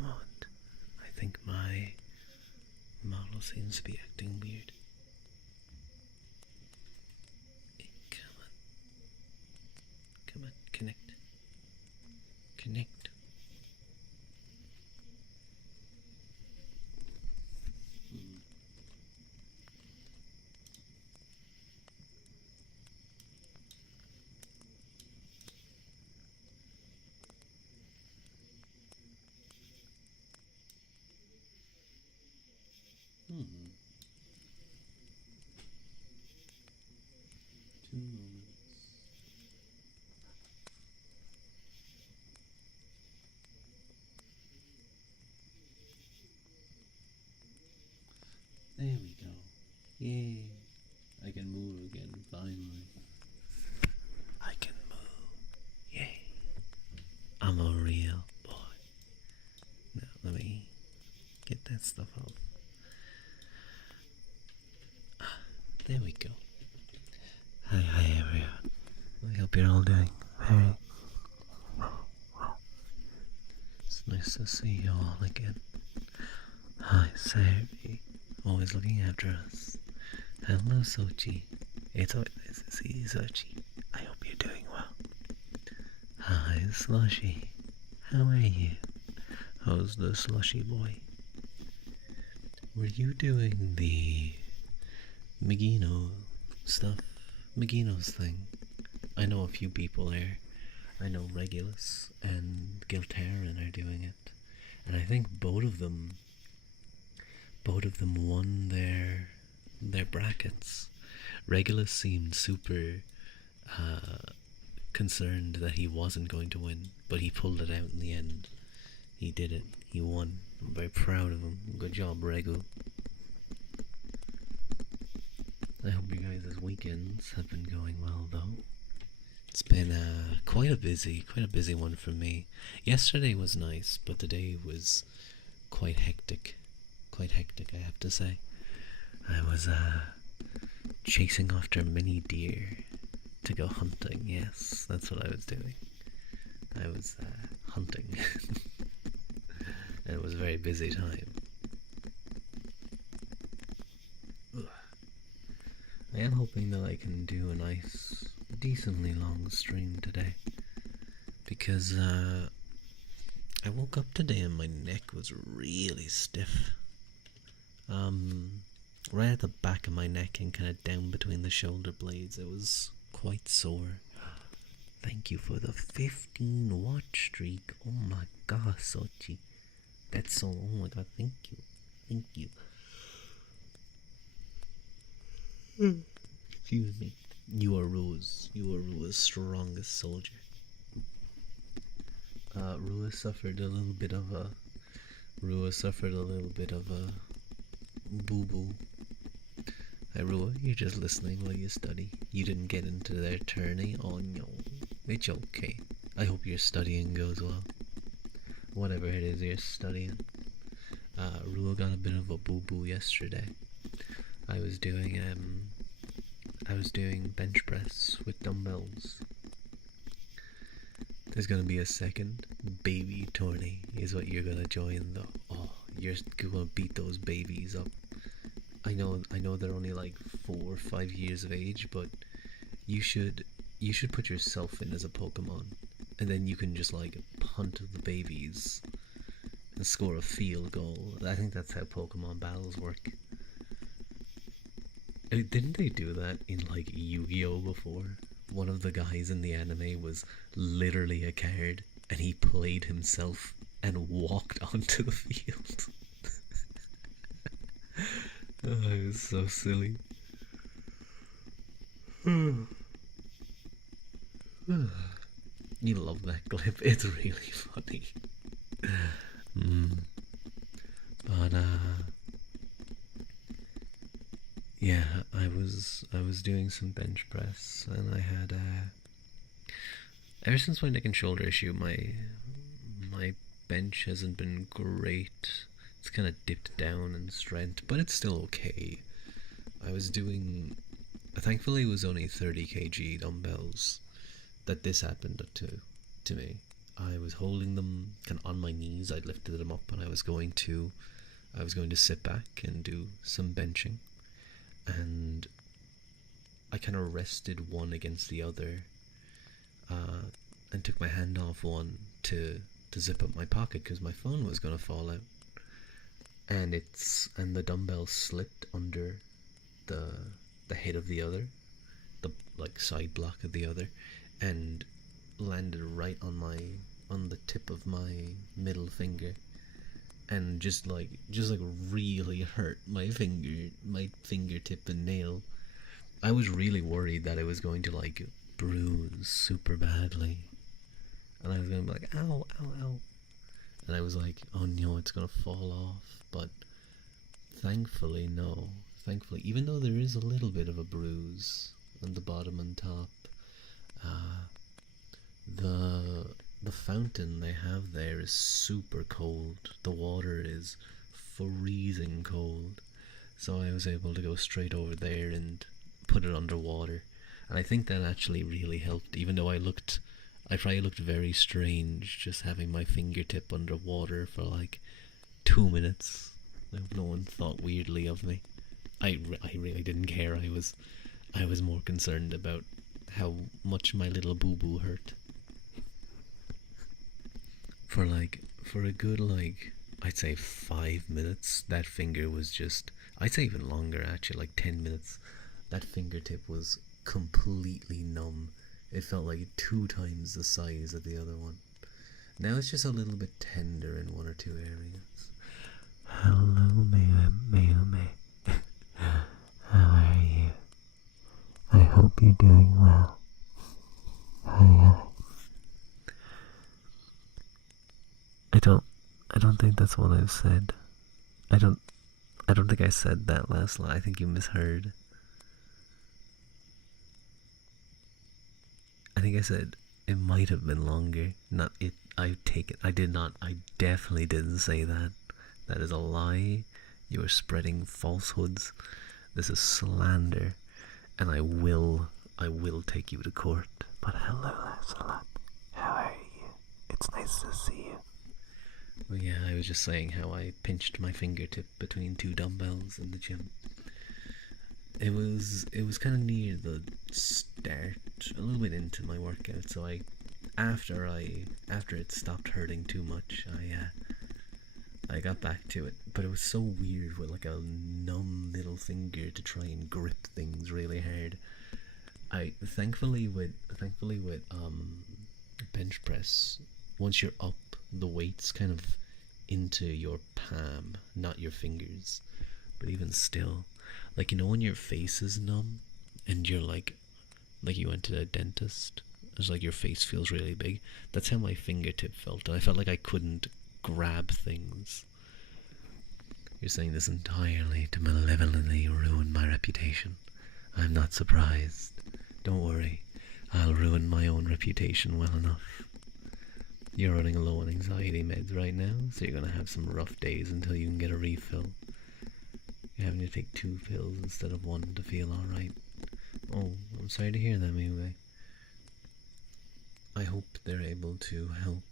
moment. I think my model seems to be acting weird. Come on. Come on, connect. Connect. Hmm. 2 moments. There we go. Yay. I can move again, finally. I can move. Yay. I'm a real boy. Now, let me get that stuff off. There we go. Hi everyone. I hope you're all doing very. It's nice to see you all again. Hi, Sari. Always looking after us. Hello, Sochi. It's always nice to see you, Sochi. I hope you're doing well. Hi, Slushy. How are you? How's the Slushy boy? Were you doing the Megino stuff? Megino's thing? I know a few people there. I know Regulus and Giltarin are doing it. And I think both of them won their brackets. Regulus seemed super concerned that he wasn't going to win, but he pulled it out in the end. He did it. He won. I'm very proud of him. Good job, Regu. I hope you guys' weekends have been going well, though. It's been quite a busy one for me. Yesterday was nice, but today was quite hectic. Quite hectic, I have to say. I was chasing after mini deer to go hunting. Yes, that's what I was doing. I was hunting. And it was a very busy time. I am hoping that I can do a nice, decently long stream today. Because I woke up today and my neck was really stiff. Right at the back of my neck and kind of down between the shoulder blades, it was quite sore. Thank you for the 15 watch streak. Oh my god, Sochi. That's so, oh my god, thank you. Thank you. Excuse me. You are Rua's strongest soldier. Rua suffered a little bit of a boo-boo. Hey Rua, you're just listening while you study. You didn't get into their tourney? Oh no. It's okay. I hope your studying goes well. Whatever it is you're studying. Rua got a bit of a boo-boo yesterday. I was doing bench press with dumbbells. There's gonna be a second baby tourney is what you're gonna join though. Oh, you're gonna beat those babies up. I know they're only like 4 or 5 years of age, but you should put yourself in as a Pokemon, and then you can just like hunt the babies and score a field goal. I think that's how Pokemon battles work. Didn't they do that in like Yu-Gi-Oh before? One of the guys in the anime was literally a card, and he played himself and walked onto the field. Oh, it was so silly. You love that clip. It's really funny. But yeah, I was doing some bench press, and I had ever since my neck and shoulder issue, my bench hasn't been great. It's kind of dipped down in strength, but it's still okay. I was doing, thankfully, it was only 30 kg dumbbells that this happened to me. I was holding them kind of on my knees. I'd lifted them up, and I was going to sit back and do some benching, and I kind of rested one against the other, and took my hand off one to zip up my pocket because my phone was gonna fall out, and the dumbbell slipped under the head of the other, the like side block of the other, and landed right on the tip of my middle finger, and just like really hurt my fingertip and nail. I was really worried that it was going to like bruise super badly, and I was gonna be like, ow, ow, ow, and I was like, oh no, it's gonna fall off. But thankfully, no. Thankfully, even though there is a little bit of a bruise on the bottom and top, uh, the the fountain they have there is super cold. The water is freezing cold, so I was able to go straight over there and put it underwater, and I think that actually really helped. Even though I probably looked very strange just having my fingertip underwater for like 2 minutes. No one thought weirdly of me. I really didn't care. I was more concerned about how much my little boo boo hurt. For a good like I'd say 5 minutes, that finger was just, I'd say even longer actually, like 10 minutes. That fingertip was completely numb. It felt like 2 times the size of the other one. Now it's just a little bit tender in one or two areas. Hello, Mayume. How are you? I hope you're doing well. Hi. I don't think that's what I've said. I don't think I said that last line. I think you misheard. I think I said it might have been longer. Not it. I did not. I definitely didn't say that. That is a lie. You are spreading falsehoods. This is slander, and I will take you to court. But hello, Lancelot. How are you? It's nice to see you. Well, yeah, I was just saying how I pinched my fingertip between 2 dumbbells in the gym. It was kind of near the start, a little bit into my workout. So after it stopped hurting too much, I got back to it. But it was so weird with like a numb middle finger to try and grip things really hard. Thankfully with bench press, once you're up, the weight's kind of into your palm, not your fingers. But even still, like, you know when your face is numb and you're like you went to a dentist, it's like your face feels really big. That's how my fingertip felt, and I felt like I couldn't grab things. You're saying this entirely to malevolently ruin my reputation. I'm not surprised. Don't worry, I'll ruin my own reputation well enough. You're running low on anxiety meds right now, so you're gonna have some rough days until you can get a refill. You're having to take 2 pills instead of 1 to feel alright. Oh, I'm sorry to hear that, Miwe. I hope they're able to help.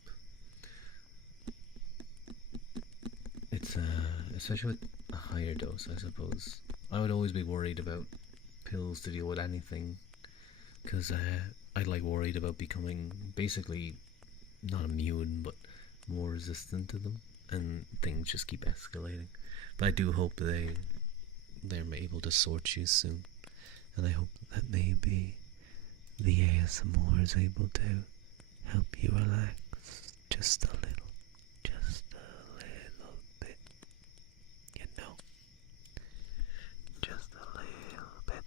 It's, especially with a higher dose, I suppose. I would always be worried about pills to deal with anything, because I'd like worried about becoming basically not immune, but more resistant to them, and things just keep escalating. But I do hope they're able to sort you soon, and I hope that maybe the ASMR is able to help you relax just a little bit, you know, just a little bit.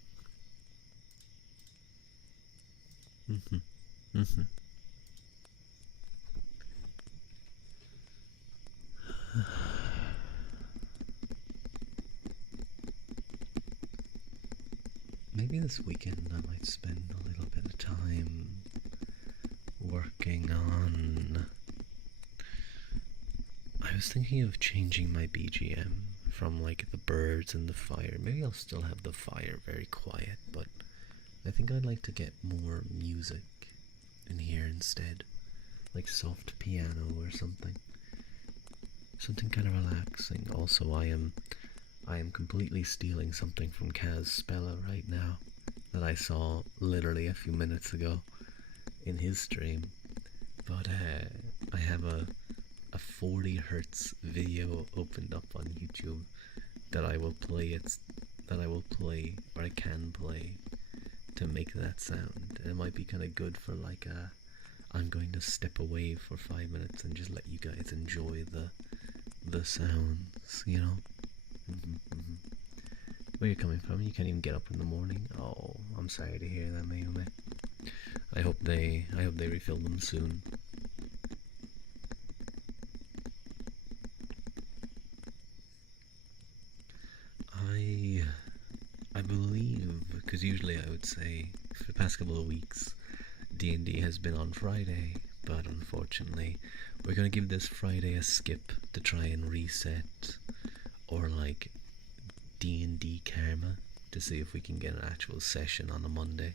Maybe this weekend I might spend a little bit of time working on... I was thinking of changing my BGM from like the birds and the fire. Maybe I'll still have the fire very quiet, but I think I'd like to get more music in here instead. like soft piano or something. Something kind of relaxing. Also, I am completely stealing something from Kaz Spella right now that I saw literally a few minutes ago in his stream. But I have a 40 hertz video opened up on YouTube that I will play. That I will play, or I can play, to make that sound. And it might be kind of good for like a. I'm going to step away for 5 minutes and just let you guys enjoy the sounds, you know. Where you're coming from? You can't even get up in the morning. Oh, I'm sorry to hear that, Mayume. I hope they refill them soon. I believe, because usually I would say for the past couple of weeks, D&D has been on Friday, but unfortunately, we're gonna give this Friday a skip to try and reset, or like D&D karma, to see if we can get an actual session on a Monday.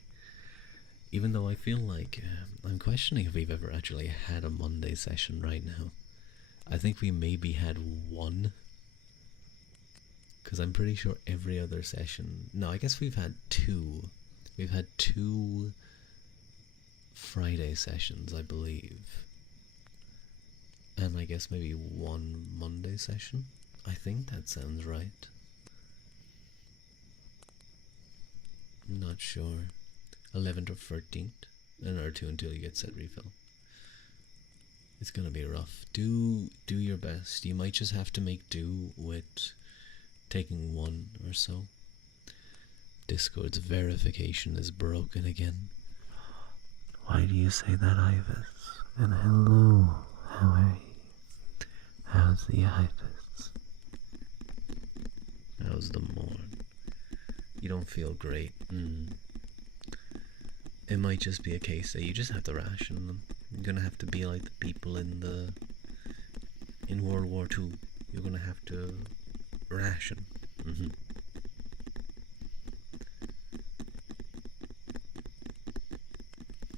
Even though I feel like I'm questioning if we've ever actually had a Monday session right now. I think we maybe had one, because I'm pretty sure every other session. No, I guess we've had two. We've had two Friday sessions, I believe. And I guess maybe one Monday session. I think that sounds right. Not sure. 11th or 13th. Another two until you get set refill. It's gonna be rough. Do your best. You might just have to make do with taking one or so. Discord's verification is broken again. Why do you say that, Ivis? And hello, how are you? How's the Ivis? How's the morn? You don't feel great. It might just be a case that you just have to ration them. You're gonna have to be like the people in World War II. You're gonna have to ration.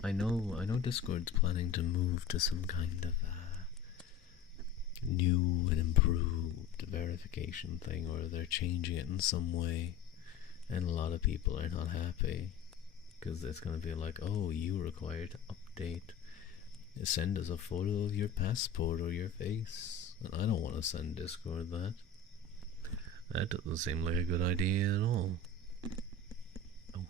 I know Discord's planning to move to some kind of new and improved verification thing, or they're changing it in some way, and a lot of people are not happy, because it's going to be like, oh, you require to update. Send us a photo of your passport or your face. And I don't want to send Discord that. That doesn't seem like a good idea at all. Oh.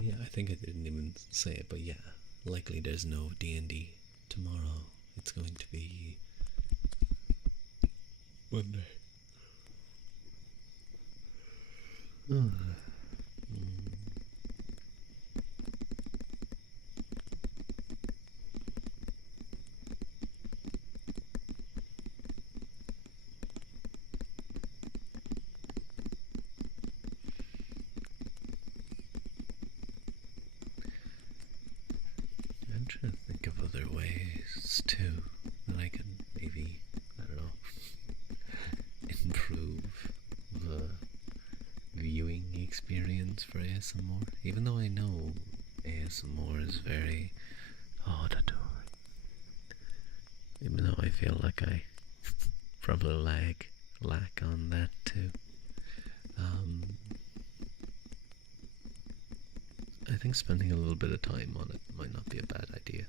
Yeah, I think I didn't even say it, but yeah, likely there's no D&D tomorrow. It's going to be Monday. I'm trying to think of other ways too that I could maybe, I don't know, improve the viewing experience for ASMR. Even though I know ASMR is very auditory. Even though I feel like I probably lack on that too. I think spending a little bit of time on it might not be a bad idea.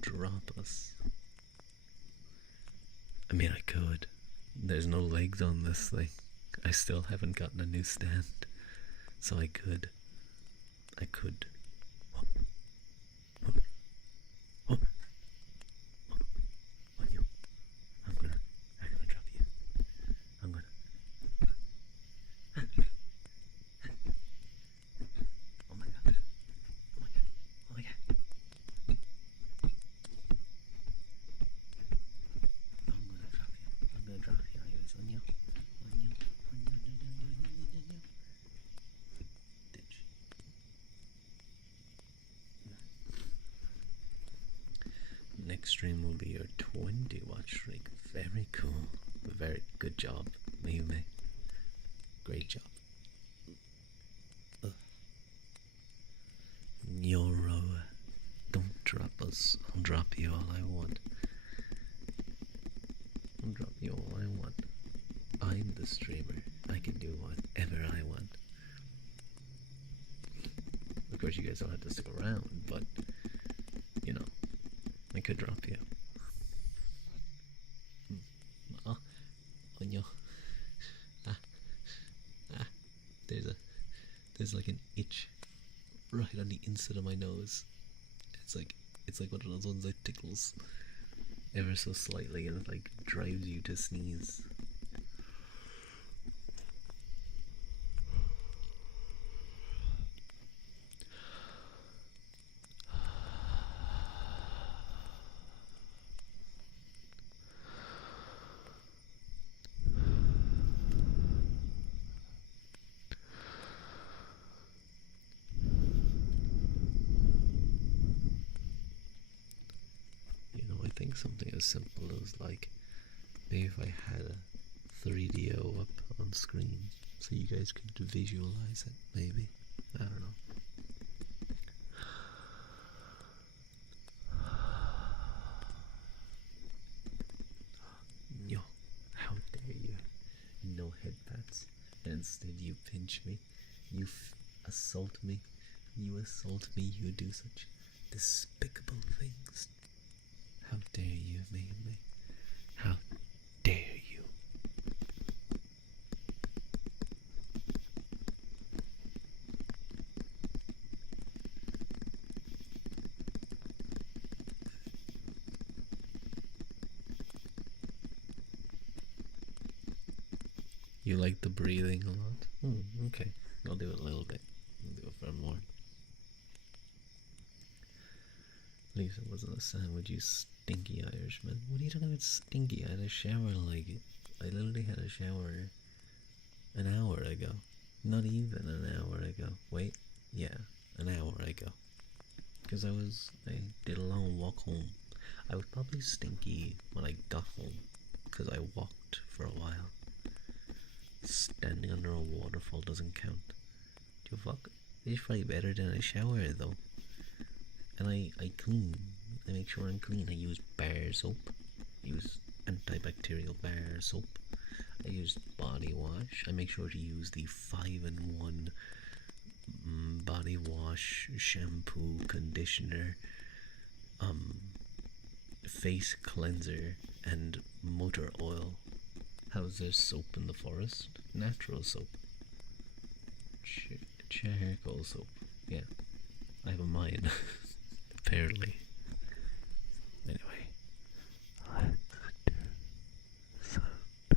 Drop us. I mean, I could. There's no legs on this thing. I still haven't gotten a new stand. So I could. I could. I'm gonna drop you. I'm gonna. Oh my god. Oh my god. Oh my god. I'm gonna drop you. Ayos. Anyo. Ditch. Next stream will be your 20 watch streak. Very cool. Very good job, Mayume. Great job. Nyoro, don't drop us. I'll drop you all I want. I'll drop you all I want. I'm the streamer. I can do whatever I want. Of course, you guys don't have to stick around, but you know, I could drop you. Oh no. There's like an itch right on the inside of my nose. It's like one of those ones that tickles ever so slightly and it like drives you to sneeze. You know, I think something as simple as like maybe if I had a 3DO up on screen so you guys could visualize it, maybe. I don't know. Yo, how dare you? No head pats. And instead you pinch me. You assault me. You assault me. You do such despicable things. How dare you, me? How dare you? You like the breathing a lot? Okay. I'll do it a little bit. I'll do it for more. At least it wasn't a sandwich, you stinky Irishman. What are you talking about stinky? I had a shower like it. I literally had a shower an hour ago. Not even an hour ago. Wait, yeah, an hour ago. Because I did a long walk home. I was probably stinky when I got home. Because I walked for a while. Standing under a waterfall doesn't count. Do you fuck? It's probably better than a shower though. And I clean. I make sure I'm clean. I use bar soap. I use antibacterial bar soap. I use body wash. I make sure to use the 5-in-1 body wash, shampoo, conditioner, face cleanser, and motor oil. How's there soap in the forest? Natural soap. Charcoal soap. Yeah, I have a mind. Apparently. Anyway, let's do some //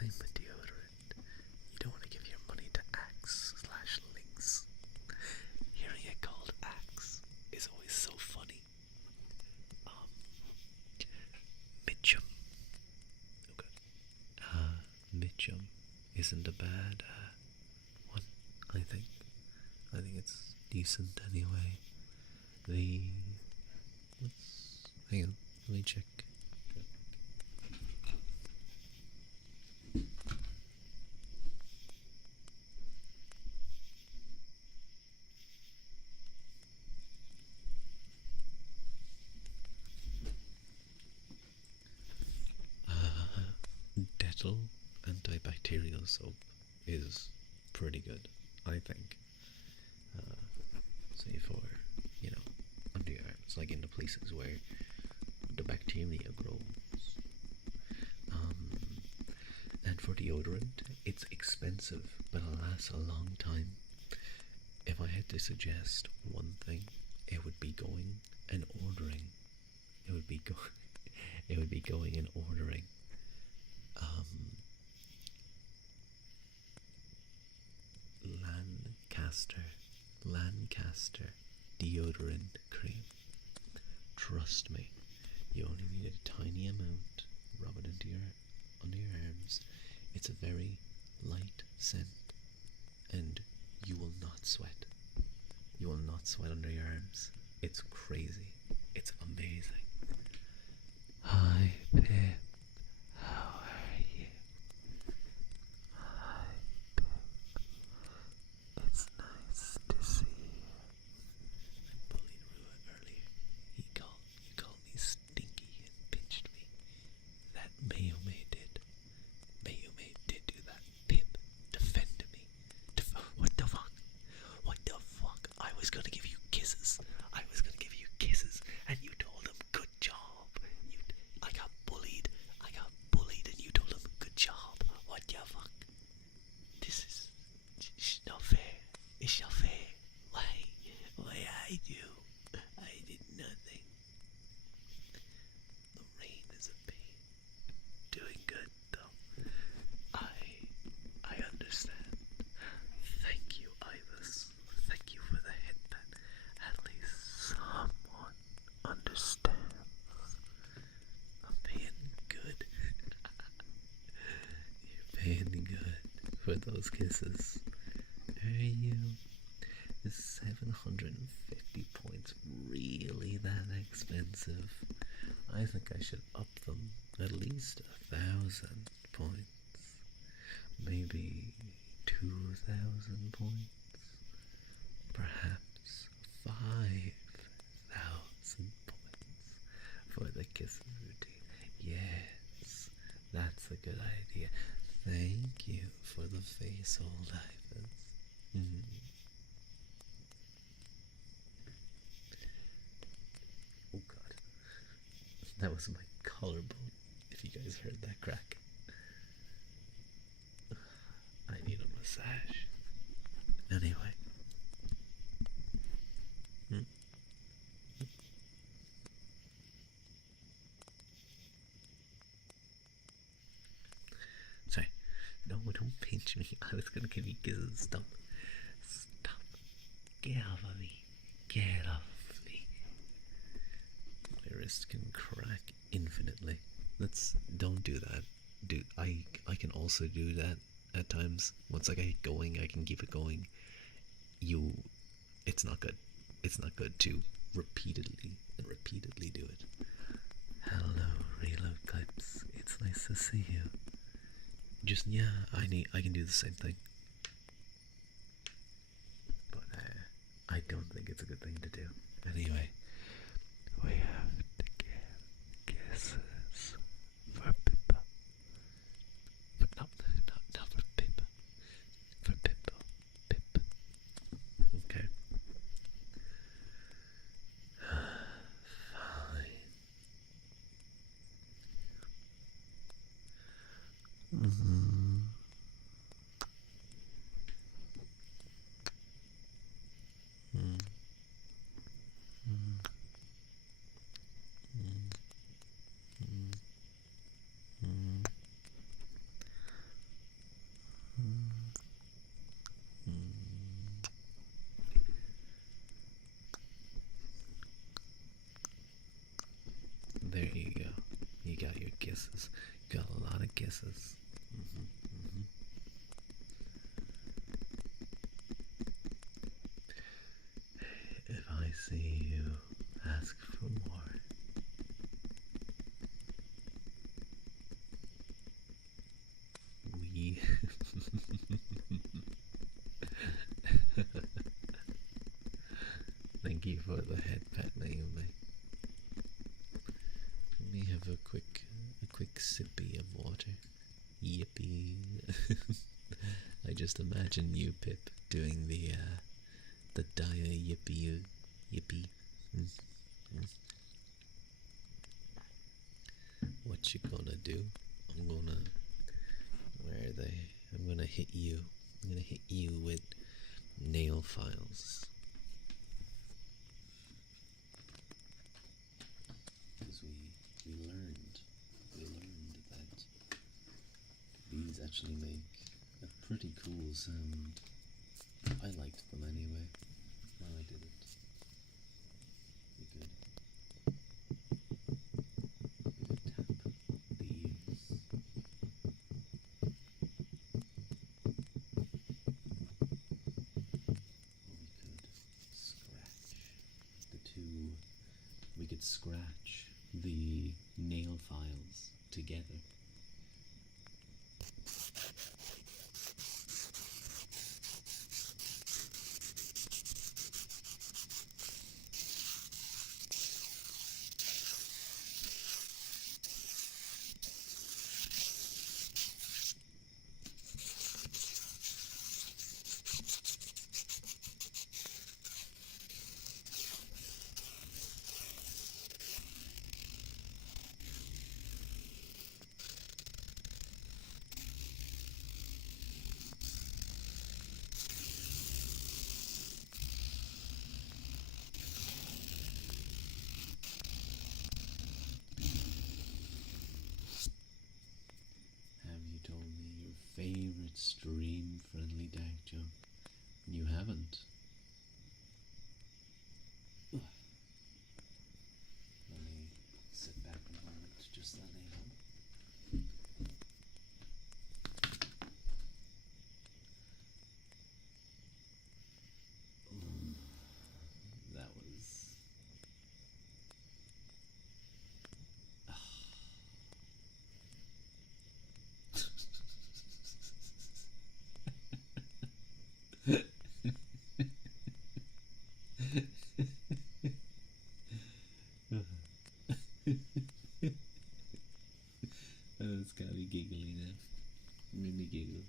same with deodorant. You don't want to give your money to Axe/Lynx. Hearing it called Axe is always so funny. Mitchum. Okay. Mitchum isn't a bad one, I think. I think it's decent anyway. Hang on, let me check. Dettol antibacterial soap is pretty good, I think. Say for, under your arms, like in the places where the bacteria grows. And for deodorant, it's expensive, but it lasts a long time. If I had to suggest one thing, it would be going and ordering. It would be It would be going and ordering. Lancaster deodorant cream. Trust me, you only need a tiny amount. Rub it under your arms. It's a very light scent, and you will not sweat. You will not sweat under your arms. It's crazy. It's amazing. Hi, Pip. How are you? Hi, Pip. It's nice to see you. I bullied Rua earlier. You called me stinky and pinched me. That Mayume did. Mayume did do that. Pip defended me. What the fuck? What the fuck? I was gonna give you kisses. And you told him good job. I got bullied, and you told him good job. What the fuck? This is not fair. It's not fair. Why I do? I did nothing. The rain is a pain. Doing good though. I understand. Thank you, Ibis. Thank you for the headband. At least someone understands. I'm paying good. You're paying good for those kisses. Are you? Is 750 points really that expensive? I think I should up them at least 1,000 points. Maybe 2,000 points. Perhaps 5,000 points for the kissing routine. Yes, that's a good idea. Thank you for the face hold, Ivan. Oh god, that was my collarbone. If you guys heard that crack, I need a massage. Anyway. Sorry. No, don't pinch me. I was gonna give you kisses. Stop. Stop. Get off of me. Get off of me. My wrist can crack infinitely. Don't do that. I can also do that at times. Once I get going, I can keep it going. It's not good. It's not good to repeatedly do it. Hello, Reload Clips. It's nice to see you. I can do the same thing. But I don't think it's a good thing to do. Anyway, we have to give kisses for Pippa. But not for Pippa. For Pippa. Pip. Okay. Fine. kisses. You got a lot of kisses. If I see you ask for more, we. Thank you for the head pat, Naomi. Let me have a quick sippy of water. Yippee! I just imagine you, Pip, doing the dire yippee. What you gonna do? I'm gonna. Where are they? I'm gonna hit you. I'm gonna hit you with nail files. Because we learned that these actually make a pretty cool sound. I liked them anyway when I did it. We could tap these. We could scratch the nail files together. Favorite stream-friendly dark joke? You haven't? Ugh. Let me sit back a moment, just let me know. That was... It's gotta be giggly now. Made me giggle.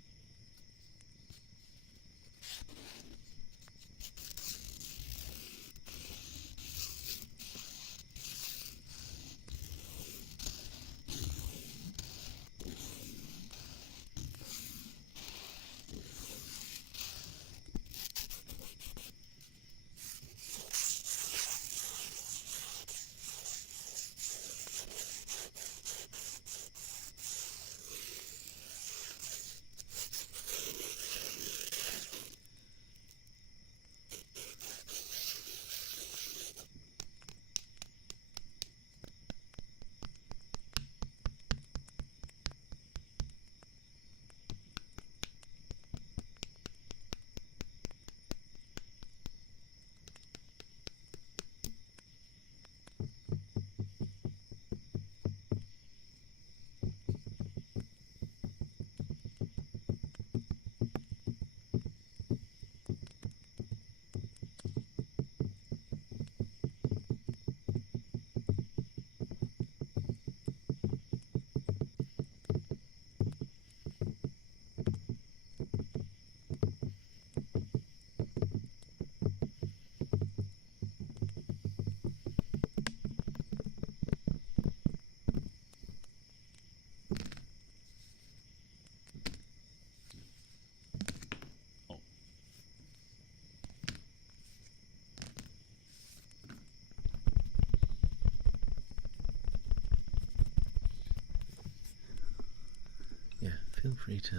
Feel free to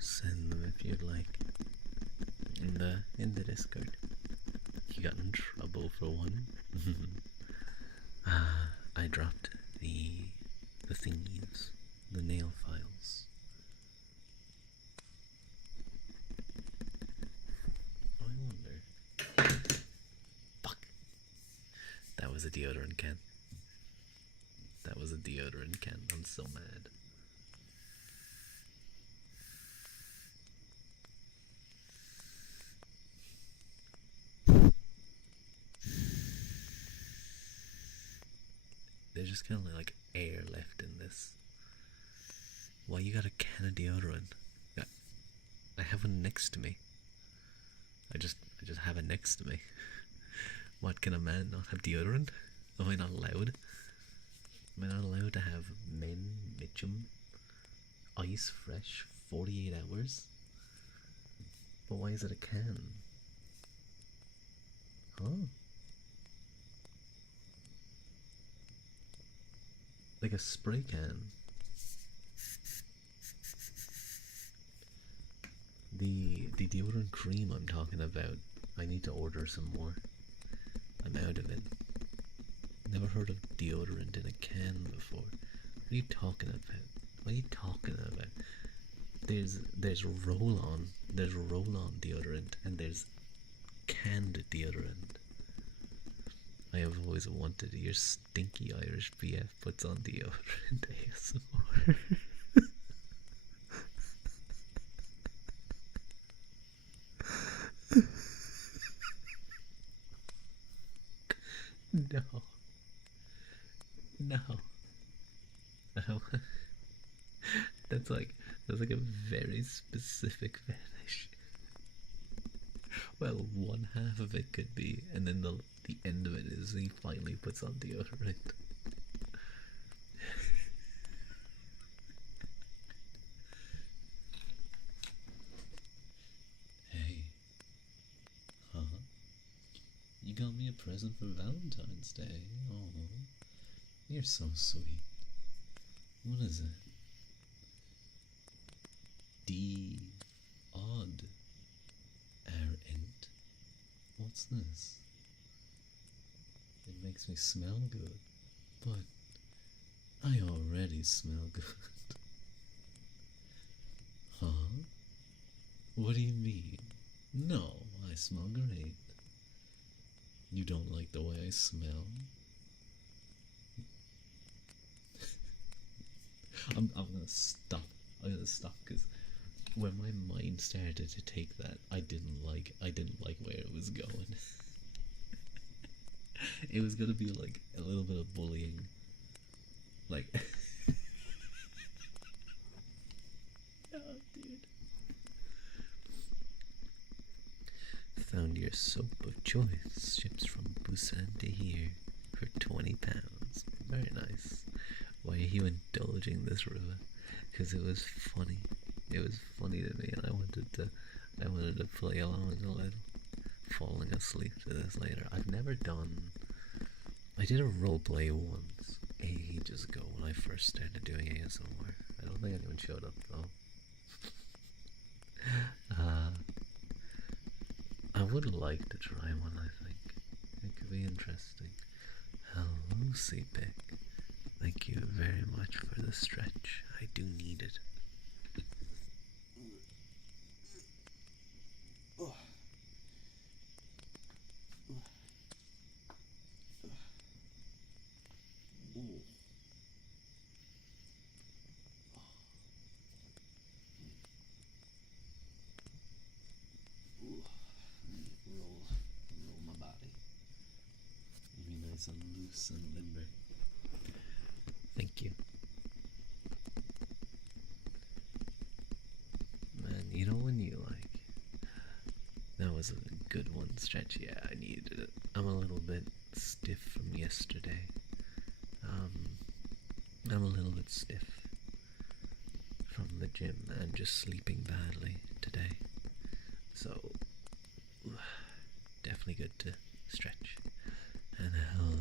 send them if you'd like in the Discord. You got in trouble for one. I dropped the the thingies, the nail files. I wonder. Fuck. That was a deodorant can. That was a deodorant can. I'm so mad. There's just kind of like air left in this. Why you got a can of deodorant? I have one next to me. I just have it next to me. What, can a man not have deodorant? Am I not allowed? Am I not allowed to have Men Mitchum Ice Fresh 48 hours? But why is it a can? Huh? Like a spray can. The deodorant cream I'm talking about, I need to order some more. I'm out of it. Never heard of deodorant in a can before. What are you talking about? What are you talking about? There's roll-on. There's roll-on deodorant and there's canned deodorant. I have always wanted your stinky Irish BF puts on deodorant ASMR. No. No. That's like a very specific fetish. Well, one half of it could be, and then the end of it is he finally puts on deodorant. Hey. Huh? You got me a present for Valentine's Day. Oh, you're so sweet. What is it? D. Odd. Int. What's this? It makes me smell good, but I already smell good. Huh? What do you mean? No, I smell great. You don't like the way I smell? I'm gonna stop. I'm gonna stop because when my mind started to take that, I didn't like where it was going. It was gonna be like a little bit of bullying, like. Oh, dude. Found your soap of choice. Ships from Busan to here for 20 pounds. Very nice. Why are you indulging this, Rua? Because it was funny. It was funny to me, and I wanted to play along a little. Falling asleep to this later. I've never done. I did a roleplay once ages ago when I first started doing ASMR. I don't think anyone showed up though. I would like to try one, I think. It could be interesting. Hello, CPIC. Thank you very much for the stretch. I do need it. Roll my body. Be nice and loose and limber. Thank you. Man, you know when you like. That was a good one, stretch. Yeah, I needed it. I'm a little bit stiff from yesterday. I'm a little bit stiff from the gym and just sleeping badly today. So, definitely good to stretch. And hello,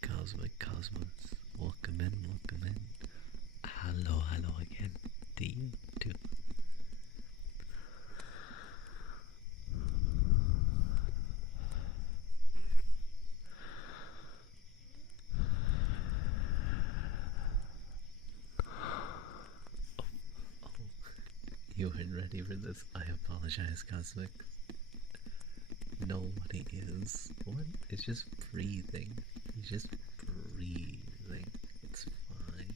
Cosmic Cosmos. Welcome in, welcome in. Hello, hello again to you too. You weren't ready for this. I apologize, Cosmic. Nobody is. What? It's just breathing. He's just breathing. It's fine.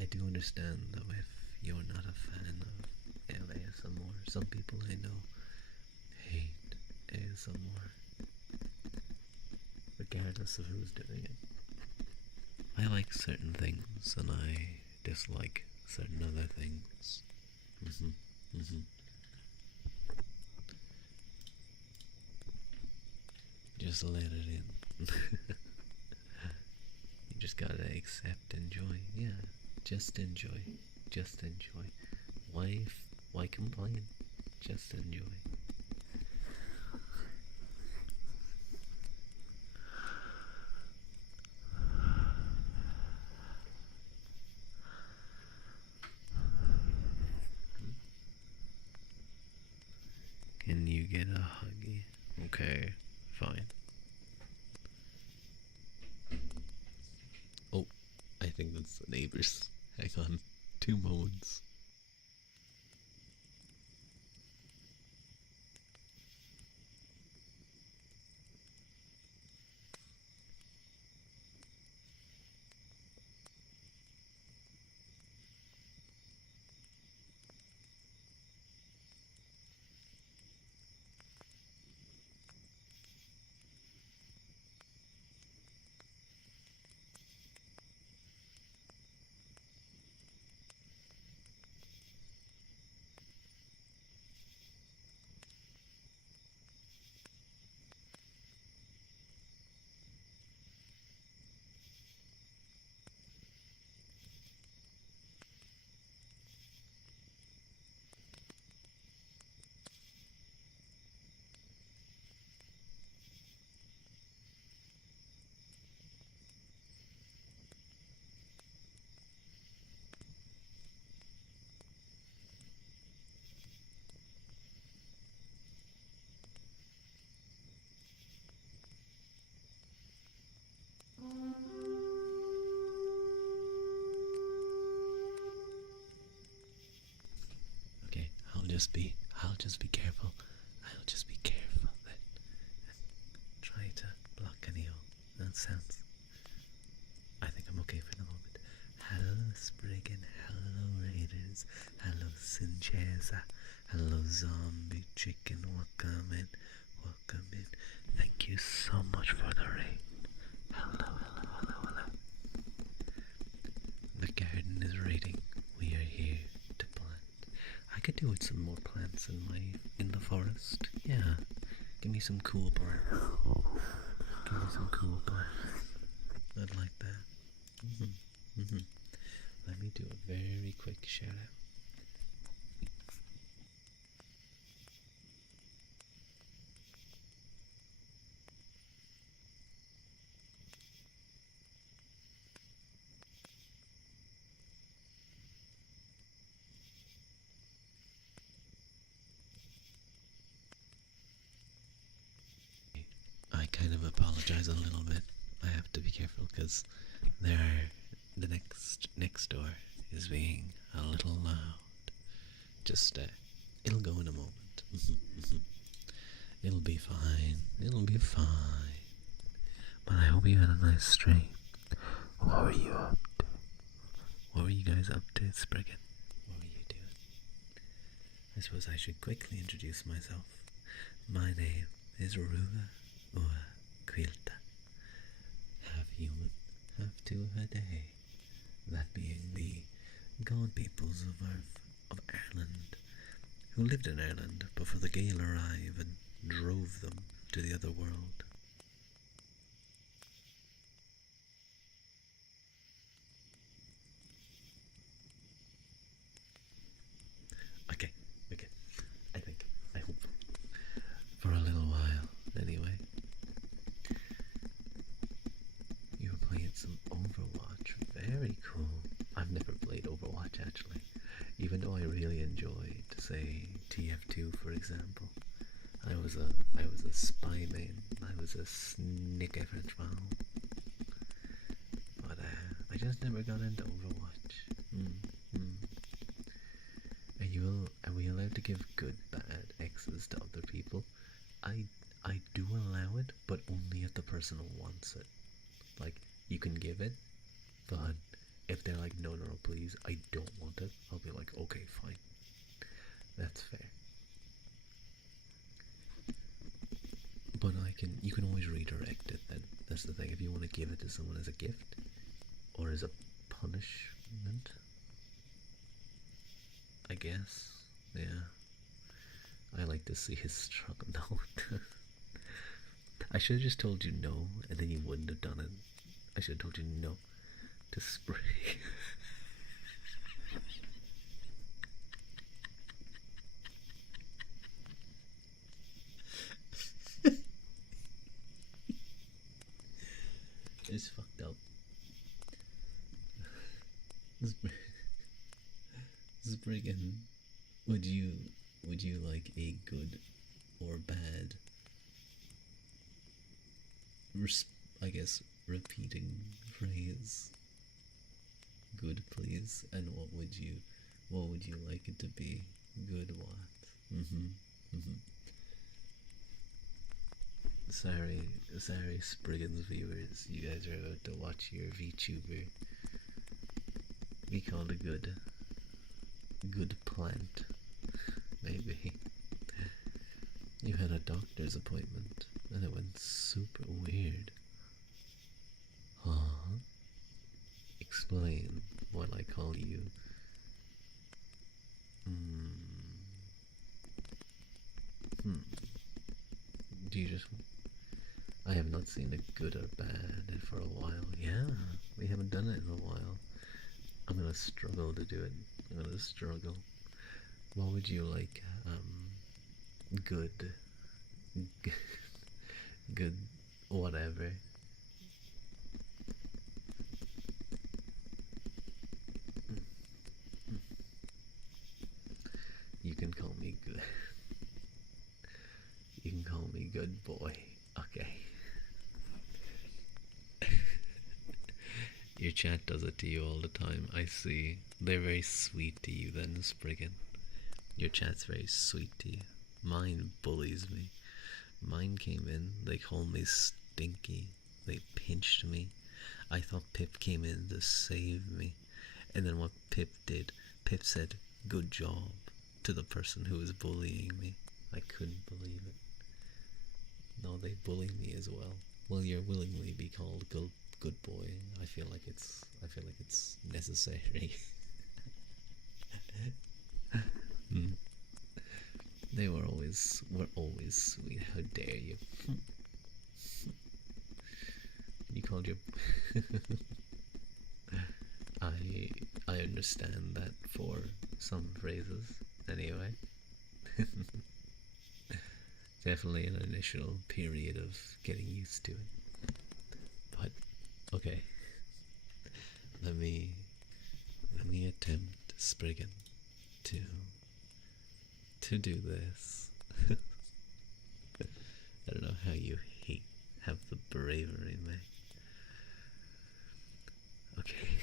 I do understand, though, if you're not a fan of ASMR. Some people I know hate ASMR, regardless of who's doing it. I like certain things, and I dislike certain other things. Just let it in. You just gotta accept, enjoy. Yeah, just enjoy. Just enjoy. Why complain? Just enjoy. Can you get a huggy? Okay, fine. Oh, I think that's the neighbors. Hang on, 2 moments. Okay, I'll just be careful. I'll just be careful and try to block any sounds. I think I'm okay for the moment. Hello, Spriggan. Hello, Raiders. Hello, Sincheza. Hello, Zombie Chicken. Welcome in. Welcome in. Thank you so much for the raid. Hello, hello, hello, hello. The garden is raiding. We are here to plant. I could do with some more plants in the forest. Yeah. Give me some cool plants. Give me some cool plants. I'd like that. Let me do a very quick shout out. I kind of apologize a little bit. I have to be careful because the next door is being a little loud. Just it'll go in a moment. It'll be fine. It'll be fine. But I hope you had a nice stream. What were you up to? What were you guys up to, Spriggan? What were you doing? I suppose I should quickly introduce myself. My name is Ruga Ua Quilta. Half human, half two of a day. That being the god peoples of Ireland, who lived in Ireland before the Gael arrived and drove them to the other world. Okay, I hope, for a little while, anyway. You were playing some Overwatch, very cool. I've never played Overwatch actually, even though I really enjoyed, say, TF2 for example. I was a spy main. I was a sneaky French man. But I just never got into Overwatch. Are we give good, bad X's to other people. I I do allow it, but only if the person wants it. Like, you can give it, but if they're like, no, no, no, please, I don't want it, I'll be like, okay, fine. That's fair. But you can always redirect it then. That's the thing. If you want to give it to someone as a gift or as a punishment, I guess. Yeah. I like to see his struggle. No. I should have just told you no, and then you wouldn't have done it. I should have told you no to spray. It's fucked up. Spriggan, would you like a good or bad, I guess, repeating phrase? Good, please. And what would you like it to be? Good what? Sorry, Spriggan's viewers. You guys are about to watch your VTuber be called a good plant. Maybe. You had a doctor's appointment and it went super weird. Huh? Explain what I call you. Do you just... I have not seen a good or bad for a while. Yeah, we haven't done it in a while. I'm gonna struggle to do it. I'm gonna struggle. What would you like? Good. Good whatever. You can call me good. You can call me good boy. Okay. Your chat does it to you all the time. I see. They're very sweet to you then, Spriggan. Your chat's very sweet to you. Mine bullies me. Mine came in, they called me stinky. They pinched me. I thought Pip came in to save me. And then what Pip did, Pip said, good job, to the person who was bullying me. I couldn't believe it. No, they bully me as well. Will you willingly be called good boy? I feel like it's necessary. They were always sweet. How dare you? You called your I understand that for some phrases anyway. Definitely an initial period of getting used to it. But okay. Let me attempt, Spriggan, to do this. I don't know how you have the bravery, mate. Okay.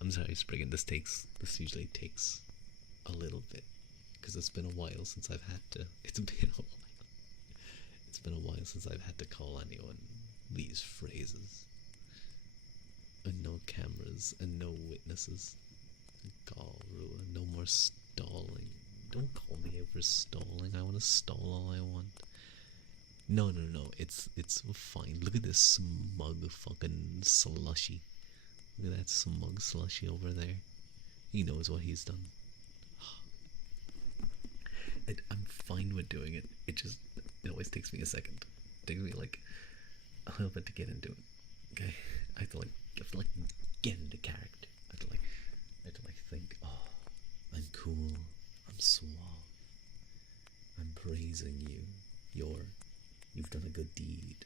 I'm sorry, Spriggan. This usually takes a little bit because it's been a while since I've had to. It's been a while. It's been a while since I've had to call anyone these phrases. And no cameras and no witnesses. Galrua, no more stalling. Don't call me out for stalling. I want to stall all I want. No, it's fine. Look at this smug fucking slushy. Look at that smug slushy over there. He knows what he's done. I'm fine with doing it. It always takes me a second. It takes me like a little bit to get into it. Okay, I have to get into character. I have to think. Oh, I'm cool. I'm suave. I'm praising you. You've done a good deed.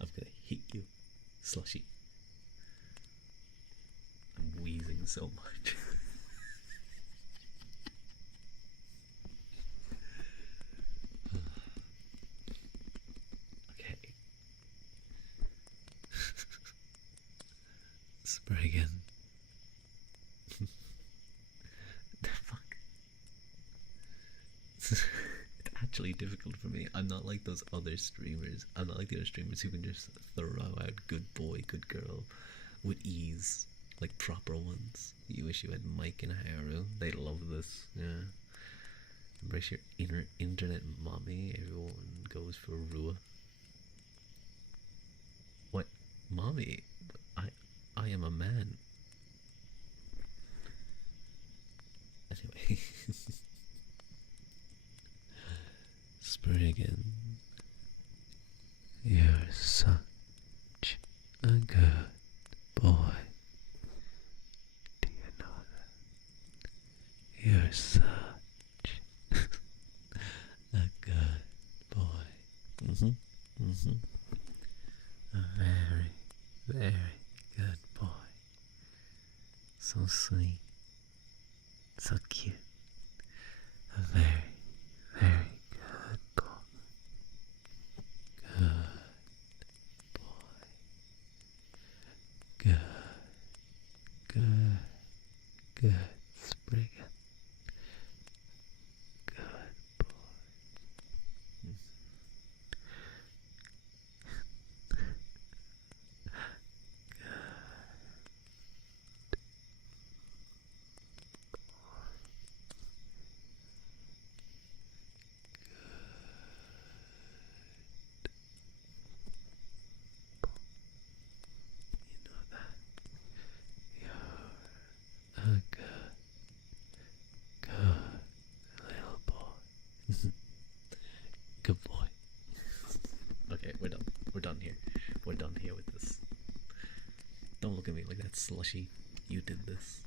I'm gonna hit you, slushy. I'm wheezing so much. Okay. Spriggan, actually difficult for me. I'm not like those other streamers. I'm not like the other streamers who can just throw out good boy, good girl with ease, like proper ones. You wish you had Mike and Haru. They love this. Yeah. Embrace your inner internet mommy. Everyone goes for Rua. What? Mommy? I am a man. Anyway. Spriggan. You're such a good boy. Do you know that? You're such a good boy. A very, very good boy. So sweet. So cute. A very, very good boy. Good boy. Good, good, good, Spriggan. Good boy. You know that you're a good, good little boy. Good boy. Okay, we're done. We're done here. We're done here with this. Don't look at me like that, slushy. You did this.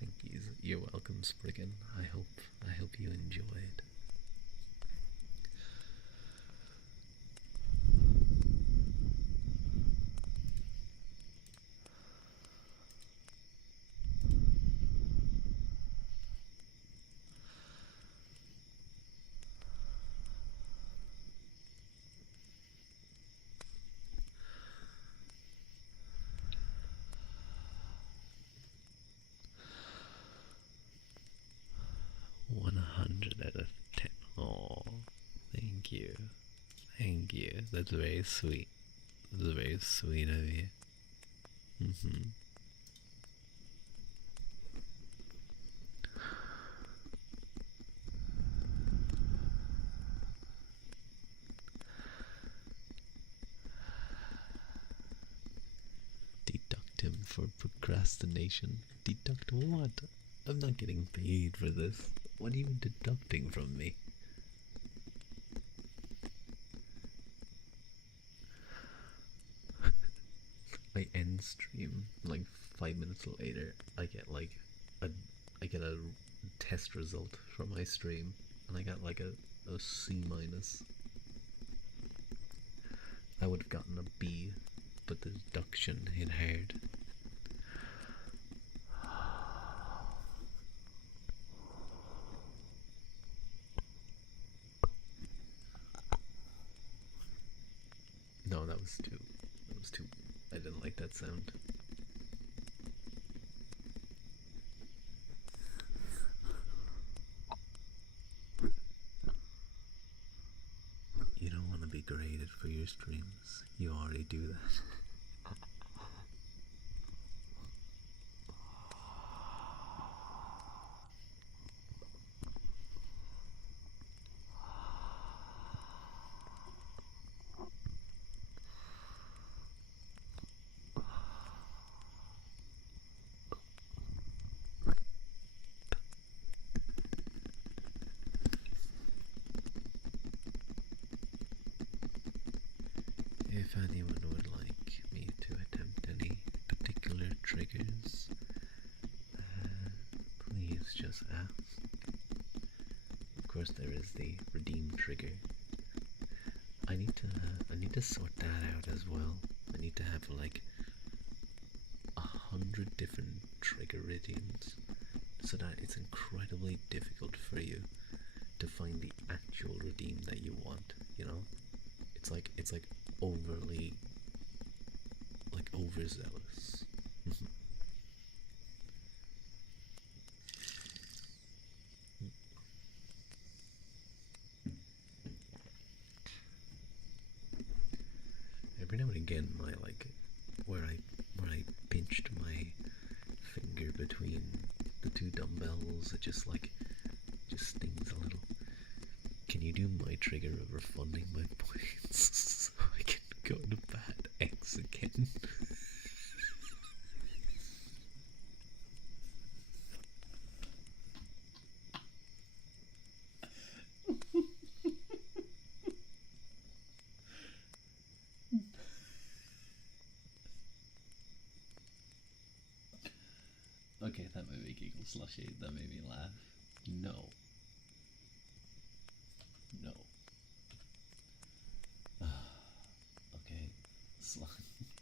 Thank you. You're welcome, Spriggan. I hope you enjoyed. One 100 out of 10. Oh, thank you. Thank you. That's very sweet. That's very sweet of you. Deduct him for procrastination. Deduct what? I'm not getting paid for this. What are you deducting from me? I end stream like 5 minutes later. I get like I get a test result from my stream, and I got like a C minus. I would have gotten a B, but the deduction hit hard. No, that was too. I didn't like that sound. You don't want to be graded for your streams. You already do that. If anyone would like me to attempt any particular triggers, please just ask. Of course, there is the redeem trigger. I need to sort that out as well. I need to have like 100 different trigger redeems, so that it's incredibly difficult for you to find the actual redeem that you want. You know, it's like overly, like, overzealous. every now and again, my where I pinched my finger between the two dumbbells, it just stings a little. Can you do my trigger of refunding my points so I can go to bad X again? Okay, that made me giggle, Slushy. That made me laugh. No. No. Okay.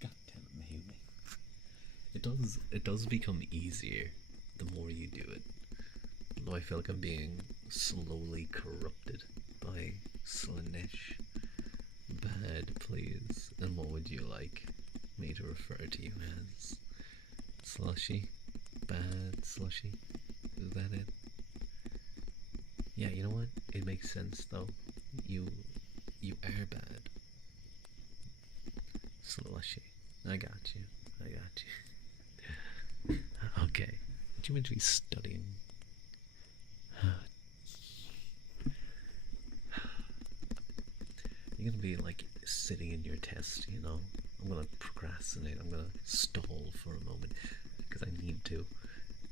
God damn it, Mayumi. It does become easier the more you do it. Though I feel like I'm being slowly corrupted by Slaanesh. Bad, please. And what would you like me to refer to you as? Slushy? Bad Slushy? Is that it? Yeah, you know what? It makes sense though. You are bad. Slushy. I got you. I got you. Okay. Aren't you meant to be studying? You're gonna be like sitting in your test, you know? I'm gonna procrastinate. I'm gonna stall for a moment because I need to.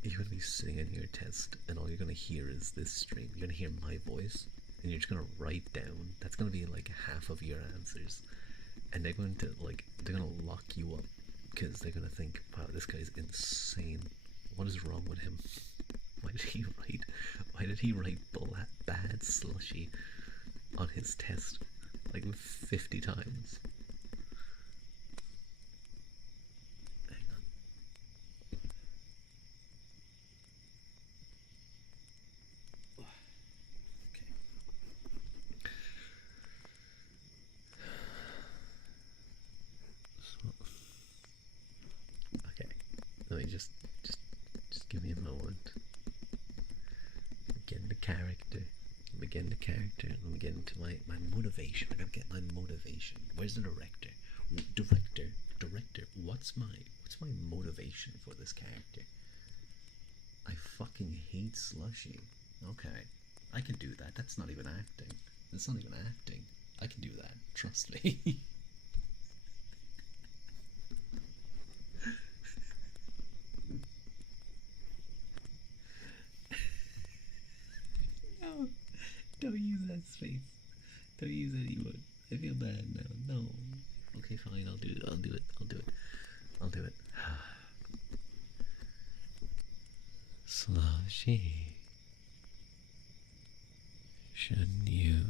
You're gonna be sitting in your test, and all you're gonna hear is this stream. You're gonna hear my voice, and you're just gonna write down. That's gonna be like half of your answers, and they're gonna lock you up because they're gonna think, wow, this guy's insane. What is wrong with him? Why did he write bad Slushy on his test like 50 times? Hang on. Okay. Okay. Let me just give me a moment. Get into character. Let me get into character. Let me get into my motivation. I gotta get my motivation. Where's the director? Director. What's my motivation for this character? I fucking hate Slushy. Okay. I can do that. That's not even acting. That's not even acting. I can do that. Trust me. No. Don't use that space. Don't use any word. I feel bad now. No. Okay, fine. I'll do it. I'll do it. Slushy. Shouldn't you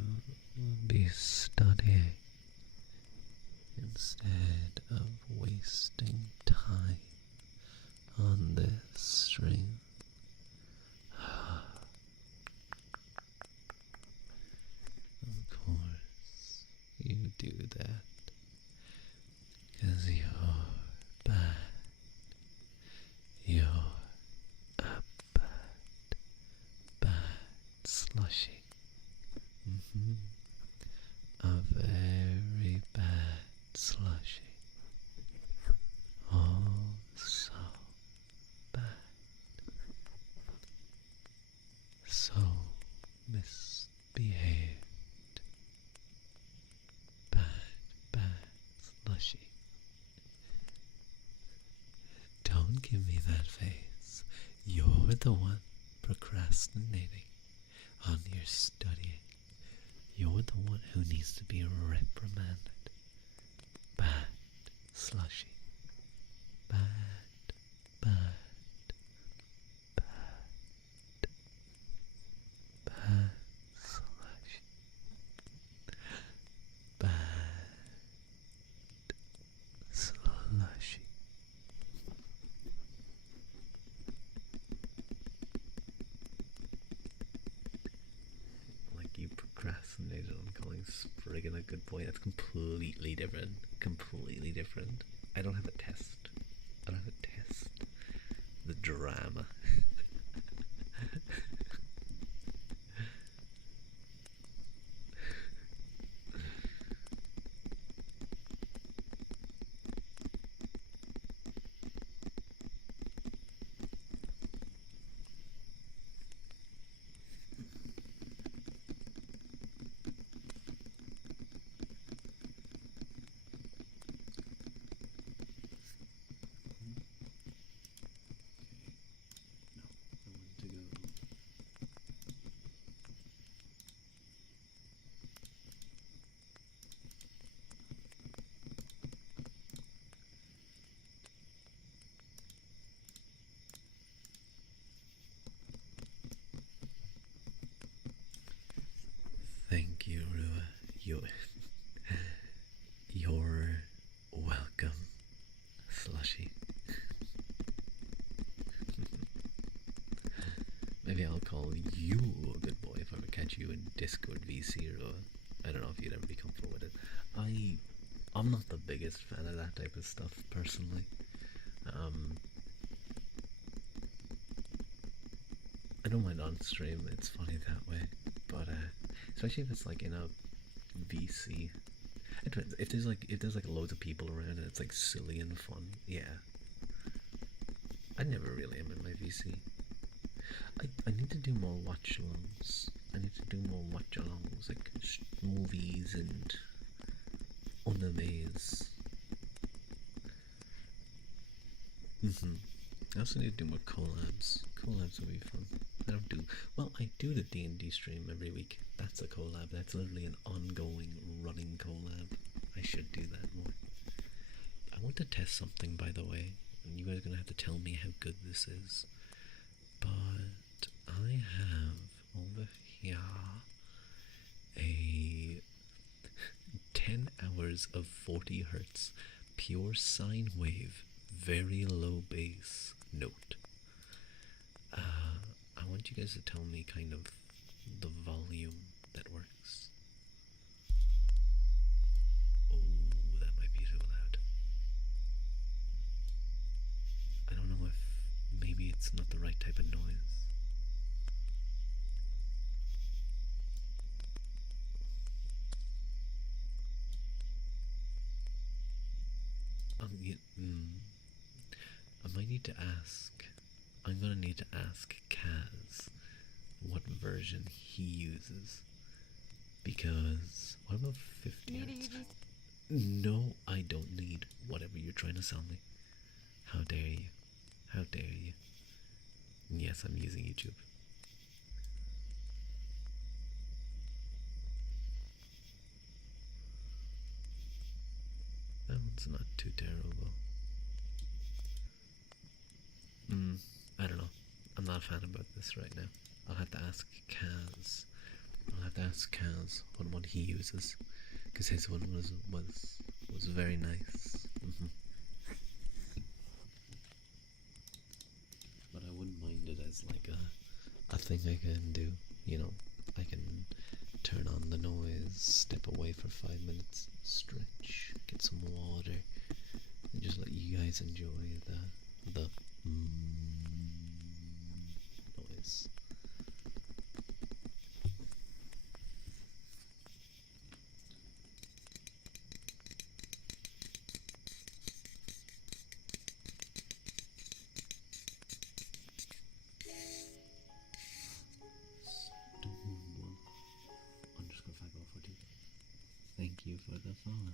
be studying instead of wasting time on this stream? Of course you do that because you're bad. You're a bad Slushy. A very bad Slushy. Oh, so bad. So misbehaved. Bad Slushy. Don't give me that face. You're the one procrastinating on your studying. You're the one who needs to be reprimanded. Bad Slushy. Bad Slushy. Bad Slushy. Like you procrastinated on calling Spriggan a good boy. That's completely different. Completely different. I don't have a test. The drama. you, Rua. You're welcome, Slushy. Maybe I'll call you a good boy if I ever catch you in Discord VC, Rua. I don't know if you'd ever be comfortable with it. I'm not the biggest fan of that type of stuff personally. I don't mind on stream, it's funny that way. But especially if it's like in a VC. It depends. If there's like loads of people around and it's like silly and fun, yeah. I never really am in my VC. I need to do more watch alongs. I need to do more watch alongs, like movies and animes. I also need to do more collabs. Collabs would be fun. I do the D&D stream every week. That's a collab. That's literally an ongoing running collab. I should do that more. I want to test something, by the way, and you guys are gonna have to tell me how good this is. But I have over here a 10 hours of 40 hertz pure sine wave, very low bass note. I want you guys to tell me kind of the volume that works. Oh, that might be too loud. I don't know if maybe it's not the right type of noise. I might need to ask. I'm gonna need to ask Kaz what version he uses. Because what about 50 hertz? No, I don't need whatever you're trying to sell me. How dare you? How dare you? Yes, I'm using YouTube. That one's not too terrible. I don't know. I'm not a fan about this right now. I'll have to ask Kaz. What he uses, because his one was very nice. But I wouldn't mind it as like a thing I can do. You know, I can turn on the noise, step away for 5 minutes, stretch, get some water, and just let you guys enjoy the noise. _5042. Thank you for the follow.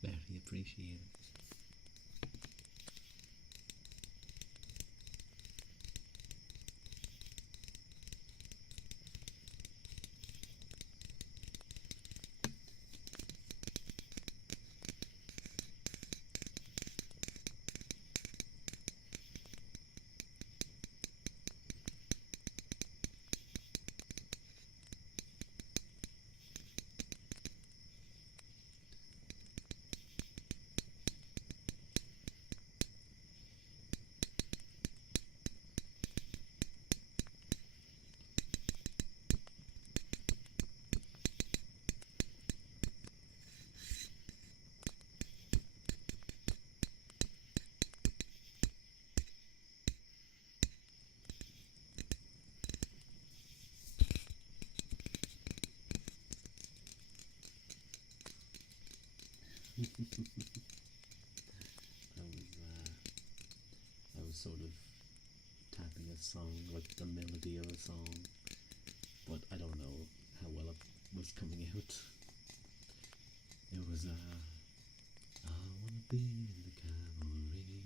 Very appreciated. I was sort of tapping a song, like the melody of a song, but I don't know how well it was coming out. It was I wanna be in the cavalry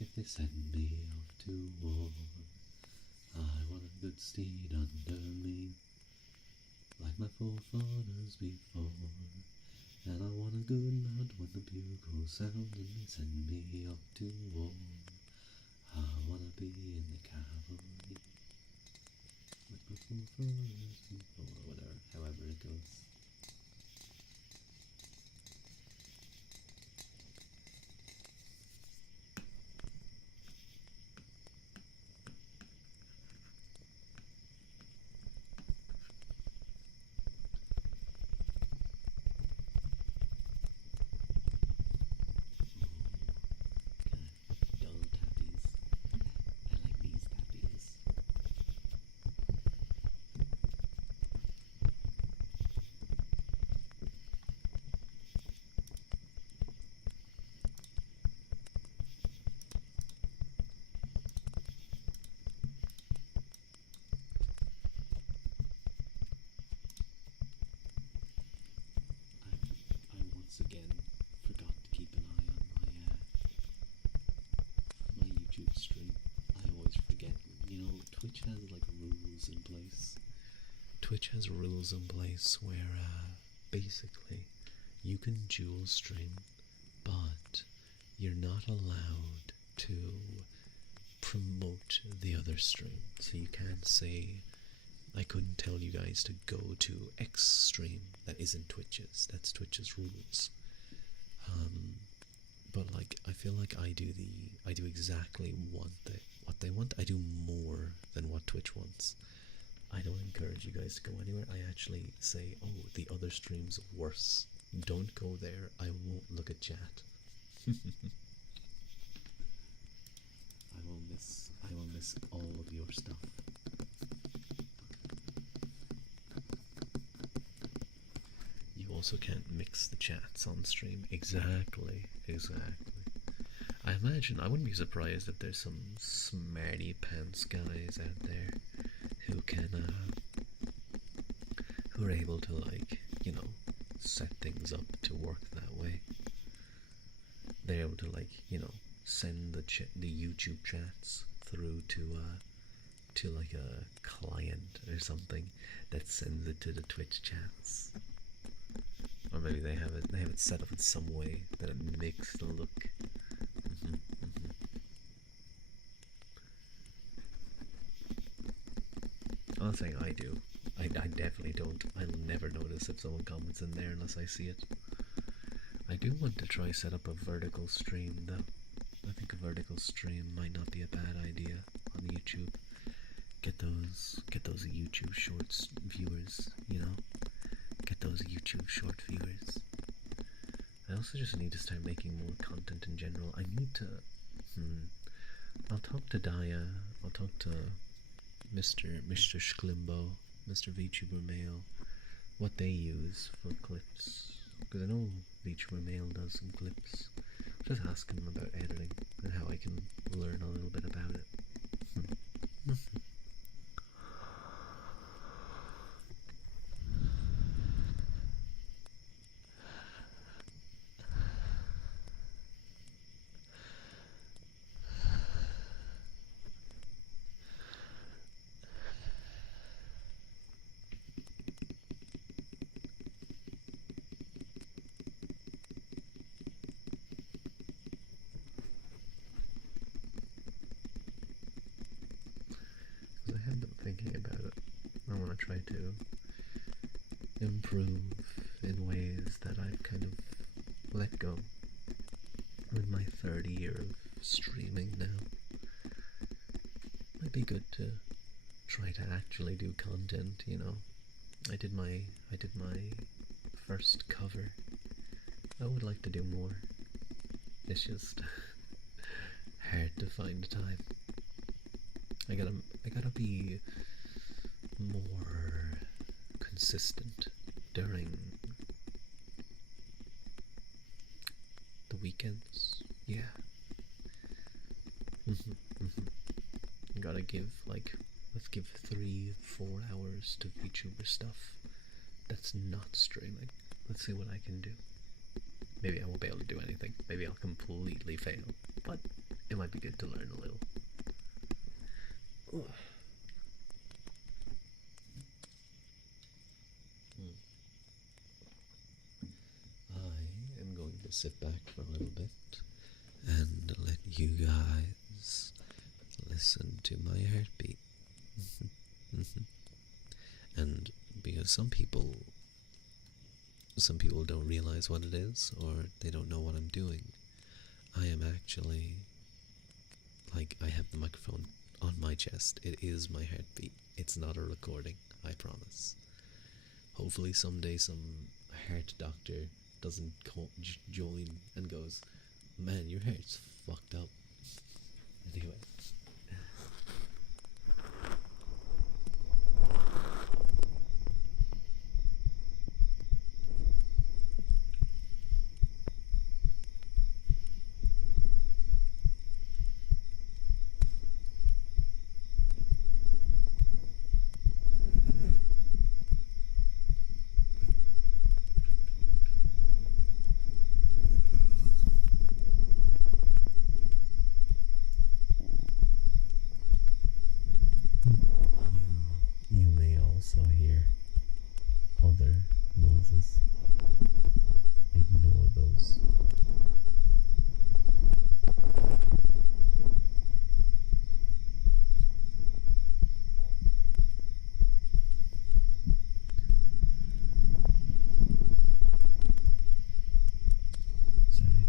if they send me off to war. I want a good steed under me, like my forefathers before. And I want a good mount when the bugle sounds and they send me off to war. I wanna be in the cavalry, like my forefathers before, or whatever, however it goes. Twitch has like rules in place. Twitch has rules in place where basically you can dual stream, but you're not allowed to promote the other stream. So you can't say, I couldn't tell you guys to go to X stream that isn't Twitch's. That's Twitch's rules. But like I feel like I do exactly what they want. I do more than what Twitch wants. I don't encourage you guys to go anywhere. I actually say, oh, the other stream's worse. Don't go there. I won't look at chat. I will miss all of your stuff. You also can't mix the chats on stream. Exactly. I imagine, I wouldn't be surprised if there's some smarty pants guys out there who can, who are able to, like, you know, set things up to work that way. They're able to, like, you know, send the YouTube chats through to like a client or something that sends it to the Twitch chats. Or maybe they have it set up in some way that it makes the look. I'm not saying I do. I definitely don't. I'll never notice if someone comments in there unless I see it. I do want to try set up a vertical stream though. I think a vertical stream might not be a bad idea on YouTube. Get those YouTube Shorts viewers, you know? Get those YouTube Short viewers. I also just need to start making more content in general. I need to... I'll talk to Daya. I'll talk to Mr. Schklimbo, Mr. VTuber Mail, what they use for clips. Because I know VTuber Mail does some clips. Just ask him about editing and how I can learn a little bit about it. I have been thinking about it. I want to try to improve in ways that I've kind of let go. I'm in my third year of streaming now. Might be good to try to actually do content, you know. I did my first cover. I would like to do more. It's just hard to find time. I gotta be more consistent during the weekends. Yeah. Gotta give, like, let's give 3-4 hours to VTuber stuff that's not streaming. Let's see what I can do. Maybe I won't be able to do anything. Maybe I'll completely fail. But it might be good to learn a little. I am going to sit back for a little bit and let you guys listen to my heartbeat. And because some people don't realize what it is, or they don't know what I'm doing, I am actually, like, I have the microphone on my chest. It is my heartbeat. It's not a recording, I promise. Hopefully someday some heart doctor doesn't join and goes, man, your heart's fucked up. Anyway. noises. Ignore those. Sorry.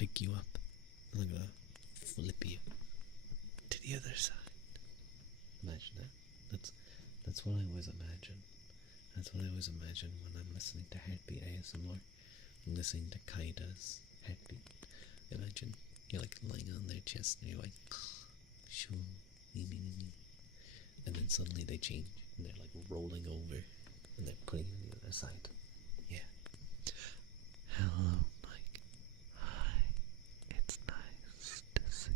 pick you up. I'm gonna flip you to the other side. Imagine that. That's what I always imagine. That's what I always imagine when I'm listening to Heartbeat ASMR. listening to Kaida's heartbeat. Imagine you're like lying on their chest and you're like, shoo, me, me, me, me. And then suddenly they change and they're like rolling over and they're putting you on the other side. Yeah. Hello, Mike. Hi. It's nice to see.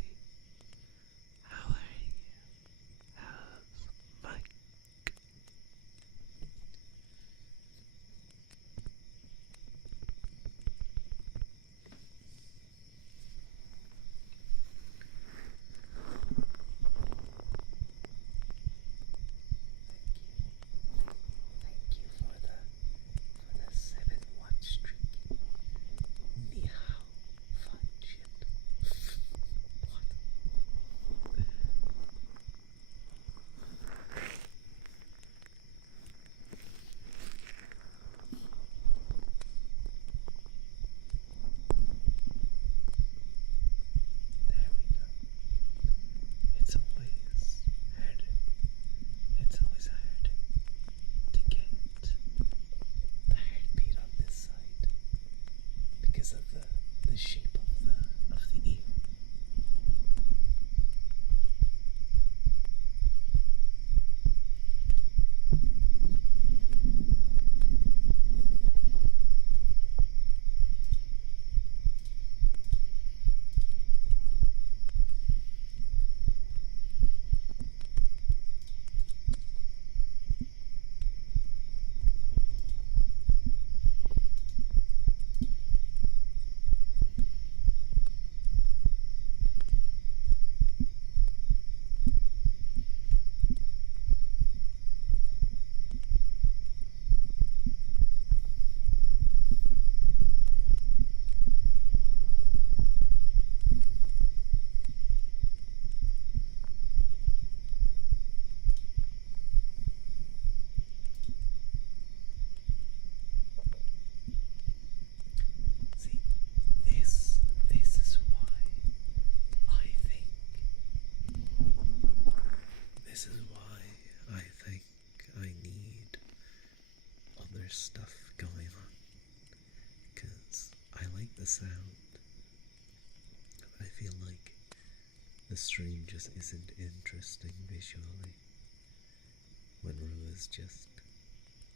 How are you? How's Mike? Thank you for the 7-watch streak. Ni hao, fun ship. What? There we go. It's always harder. It's always harder to get the heartbeat on this side because of the shape of the ear. See, this is why I think this is why I think I need other stuff going on. Because I like the sound. I feel like the stream just isn't interesting visually when Rue is just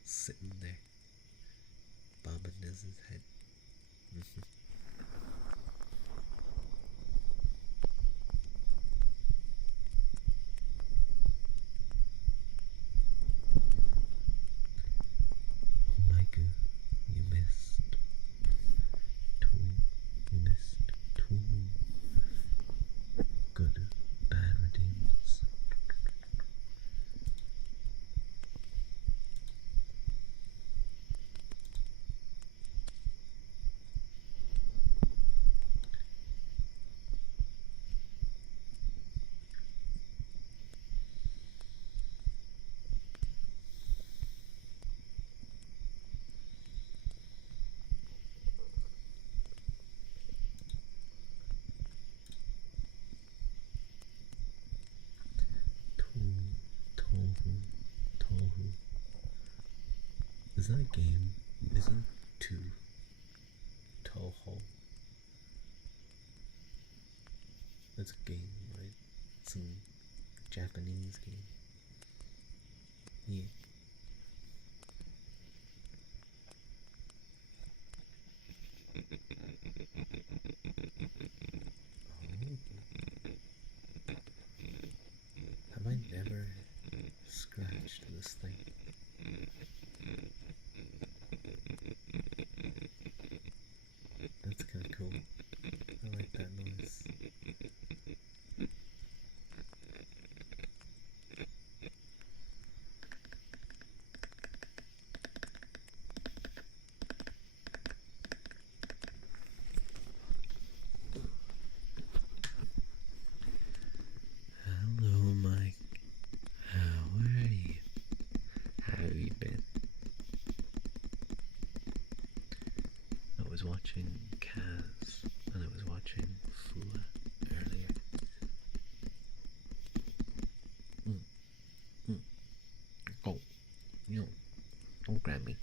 sitting there bobbing his head. Oh my god, you missed two. You missed two good, bad redeems. Tohu. Tohu. Is that a game? Isn't two Toho? That's a game, right? Some Japanese game. Yeah. Have I never scratched this thing? That's kind of cool. I like that noise. Hello, Mike. How are you? How have you been? I was watching Kaz and I was watching Fua earlier. Oh, don't grab me.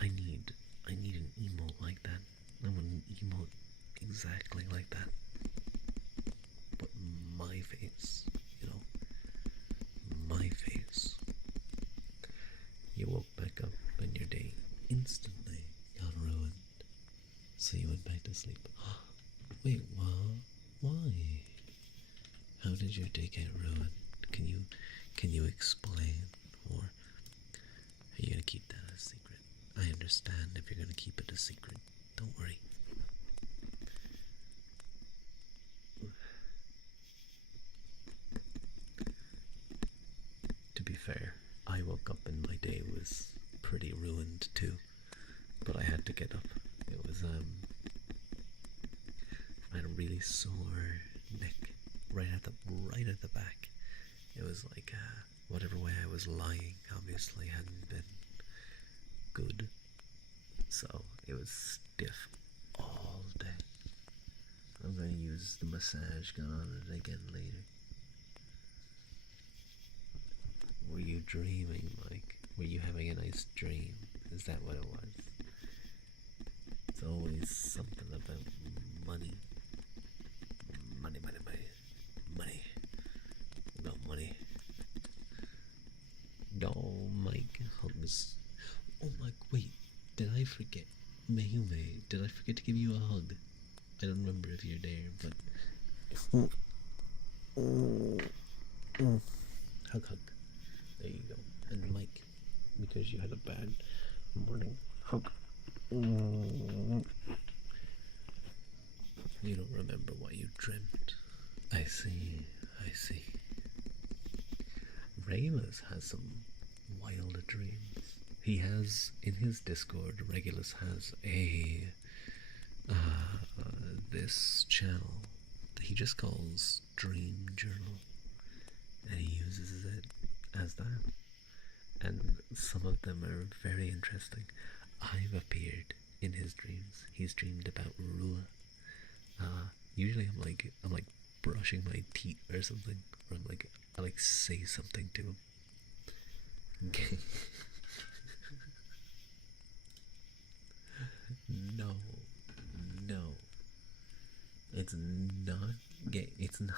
I need emote exactly like that. But my face, you know, my face. You woke back up and your day instantly got ruined. So you went back to sleep. Wait, what? Why? How did your day get ruined? Can you explain, or are you gonna keep that a secret? I understand if you're gonna keep it a secret. Don't worry. To be fair, I woke up and my day was pretty ruined too. But I had to get up. It was I had a really sore neck right at the back. It was like whatever way I was lying obviously hadn't been good. So it was stiff all day. I'm gonna use the massage gun on it again later. Were you dreaming, Mike? Were you having a nice dream? Is that what it was? It's always something about money. Money, money, money. Money. About money. No, Mike hugs. Oh, Mike, wait. Did I forget? Mayume, did I forget to give you a hug? I don't remember if you're there, but. Hug, hug. There you go. And Mike, because you had a bad morning, hug. You don't remember what you dreamt. I see, I see. Regulus has some wild dreams. He has, in his Discord, Regulus has this channel that he just calls Dream Journal. And he uses it as that. And some of them are very interesting. I've appeared in his dreams. He's dreamed about Rua. Usually I'm like brushing my teeth or something, or I like say something to him. Okay. No, no, it's not gay. It's not.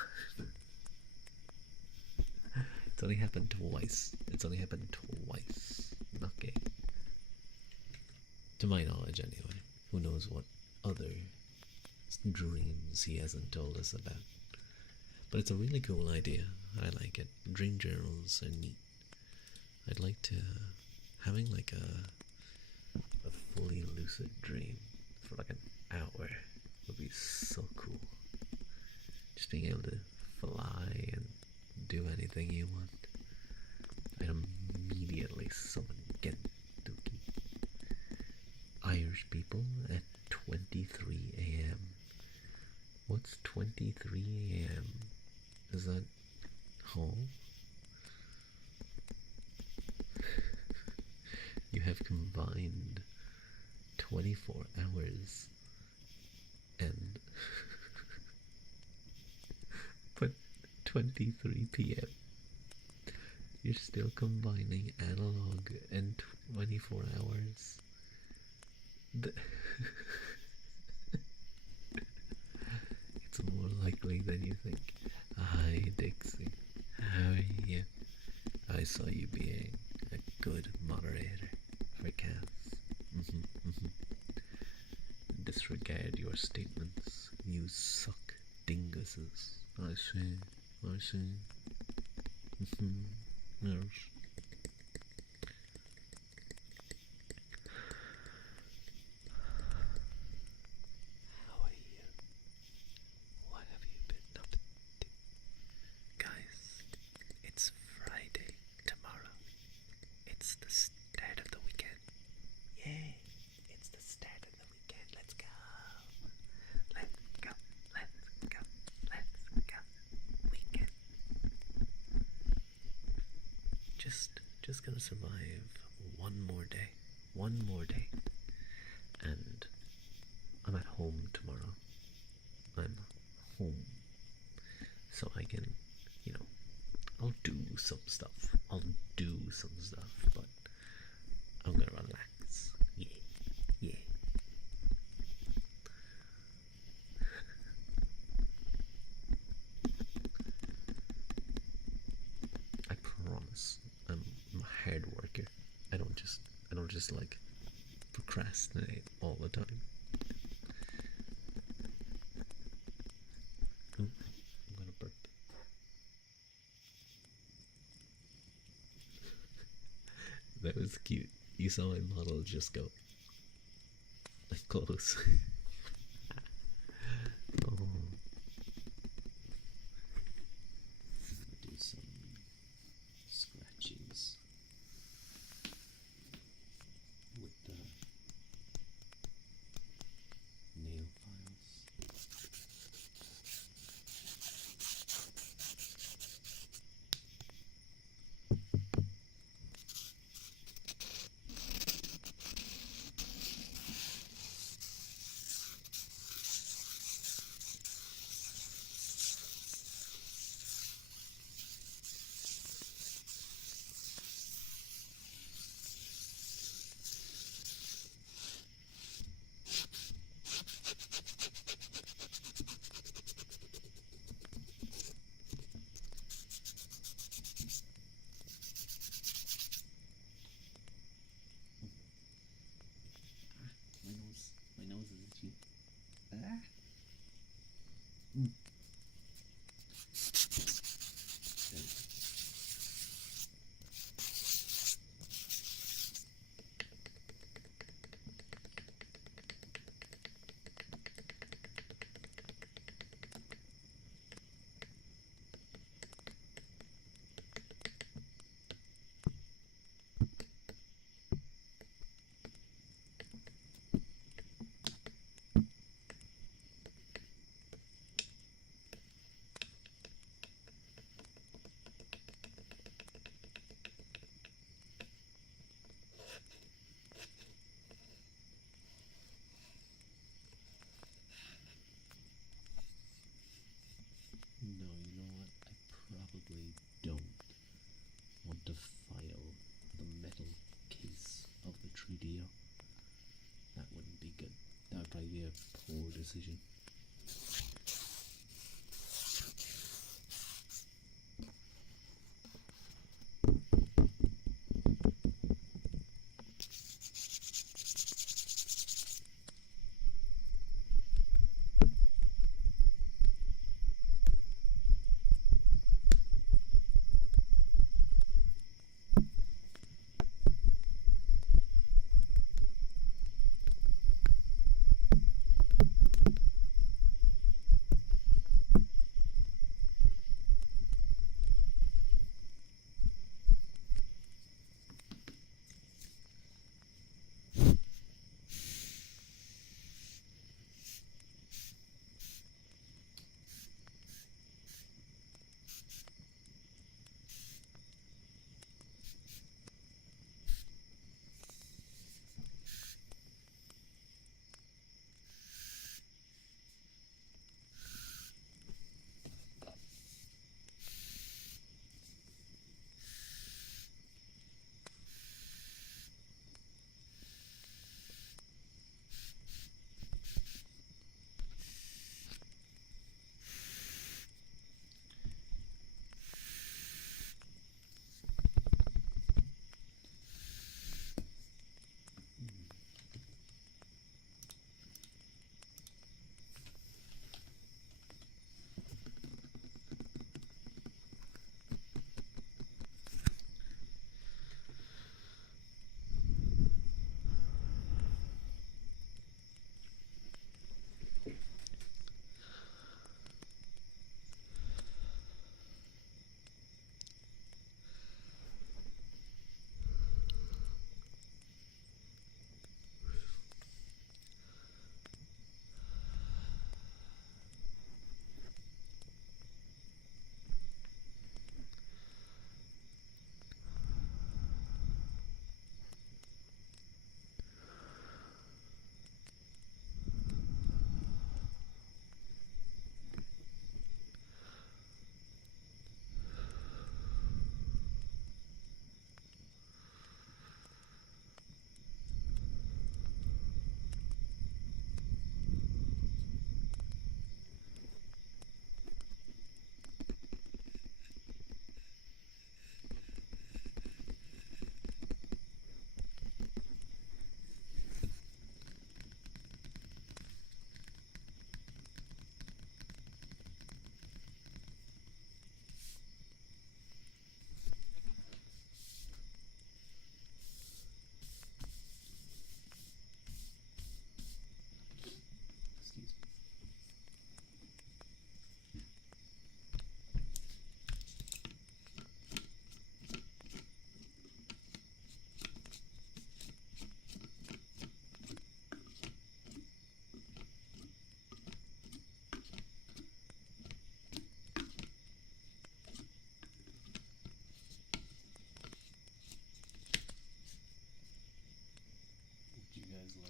It's only happened twice. It's only happened twice. Not gay. To my knowledge, anyway. Who knows what other dreams he hasn't told us about. But it's a really cool idea. I like it. Dream journals are neat. I'd like to having like a fully lucid dream for like an hour would be so cool. Just being able to fly and do anything you want. I'd immediately summon Gentuki. Irish people at 23 a.m. What's 23 a.m.? Is that home? You have combined 24 hours and but 23 p.m. You're still combining analog and 24 hours. It's more likely than you think. Hi, Dixie. How are you? I saw you being a good moderator for cats. Disregard your statements. You suck dinguses. I see. I see. Yes. How are you? What have you been up to? Guys, it's Friday tomorrow. It's the start of the weekend. Yay! It's the start of the weekend. Let's go. Let's go. Let's go. Let's go. Weekend. Just gonna survive one more day. One more day. And I'm at home tomorrow. I'm home. So I can, I'll do some stuff. But I'm gonna relax. Yeah. just like procrastinate all the time. Ooh, I'm gonna burp. That was cute. You saw my model just go like close. Oh. Do some scratches with the nail files. My nose is itchy. Ah. Mm. No, you know what? I probably don't want to file the metal case of the 3DO. That wouldn't be good. That would probably be a poor decision.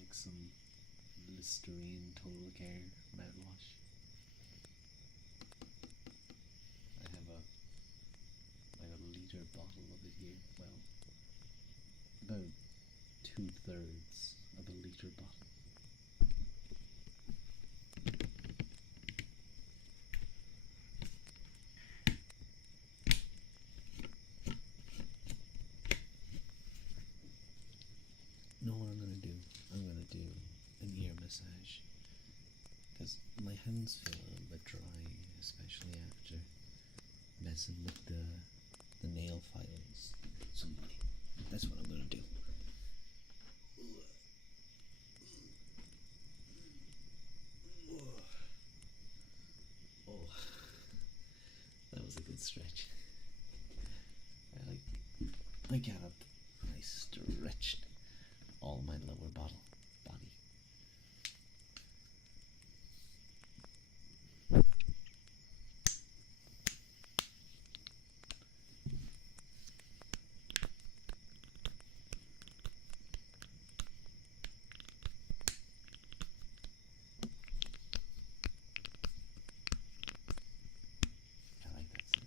like some Listerine Total Care mouthwash. I have a liter bottle of it here. Well, about 2/3 of a liter bottle. Know what I'm gonna do? I'm gonna do an ear massage because my hands feel a little bit dry, especially after messing with the nail files. So that's what I'm gonna do. Oh, that was a good stretch. I got up, I stretched all my lower body. I like that sound.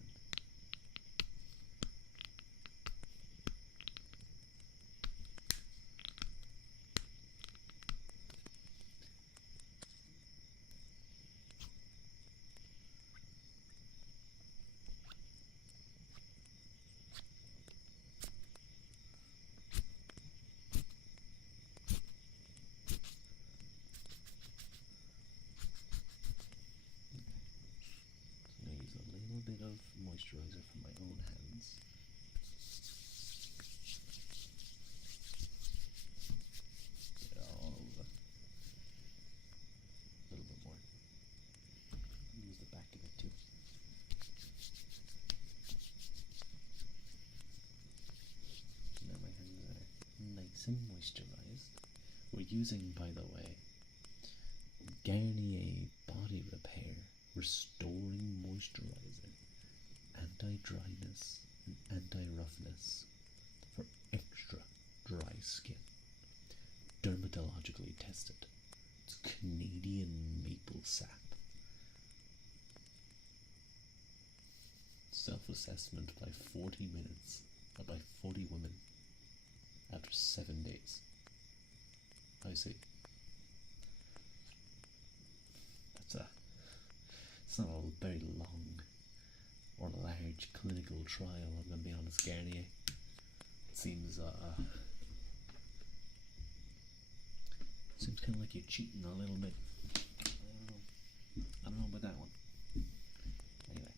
I'm going to use a little bit of moisturizer from my own hands. Get it all over. A little bit more. Use the back of it too. Now my hands are nice and moisturized. We're using, by the way, Garnier Body Repair Restoring Moisturizer, Anti-dryness and anti-roughness for extra dry skin. Dermatologically tested. It's Canadian maple sap. Self-assessment by 40 minutes or by 40 women after 7 days. I see. It's not a very long or large clinical trial, I'm going to be honest, Garnier. It seems kind of like you're cheating a little bit. I don't know about that one. Anyway.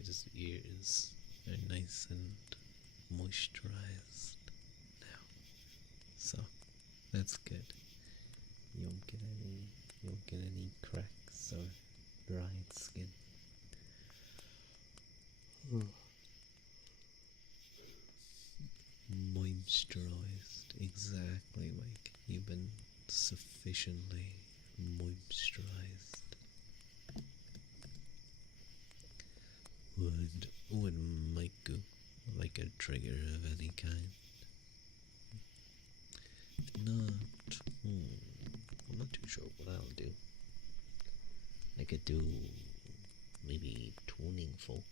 Sarge's ears are nice and moisturized now. So that's good. You won't get any cracks or dried skin. Moisturized, exactly, Mike. You've been sufficiently moisturized. Would Mike like a trigger of any kind? Not. I'm not too sure what I'll do. I could do maybe tuning folk.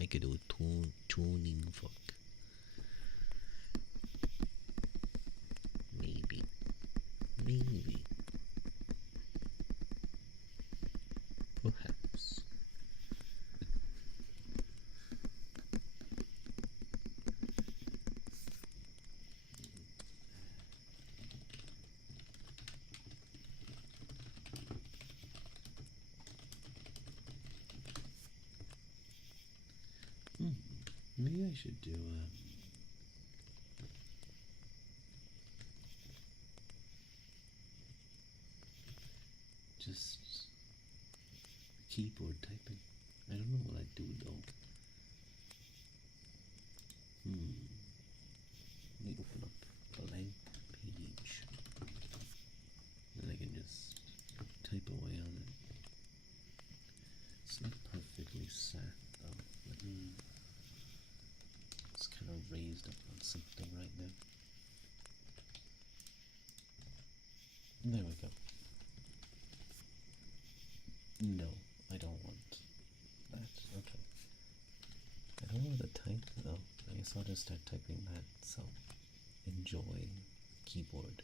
I could do tuning folk. Maybe. Perhaps. Maybe I should do just keyboard typing. I don't know what I'd do though. Let me open up a blank page. Then I can just type away on it. It's not perfectly set though. Let me. It's kind of raised up on something right now. There we go. No, I don't want that. Okay. I don't want to type though. I guess I'll just start typing that. So, enjoy keyboard.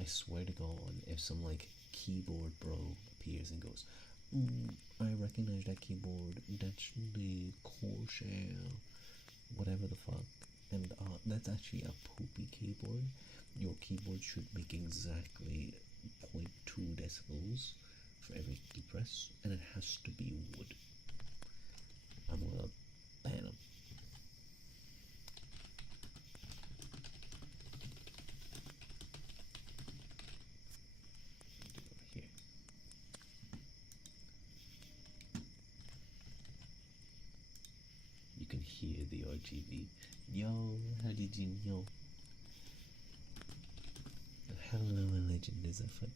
I swear to God, if some like keyboard bro appears and goes, I recognize that keyboard. That's the Corsair, whatever the fuck. And that's actually a poopy keyboard. Your keyboard should make exactly 0.2 decibels for every key press, and it has to be wood. I'm gonna ban them. Here. You can hear the RGB. Yo, how did you know? Hello, legend is afoot.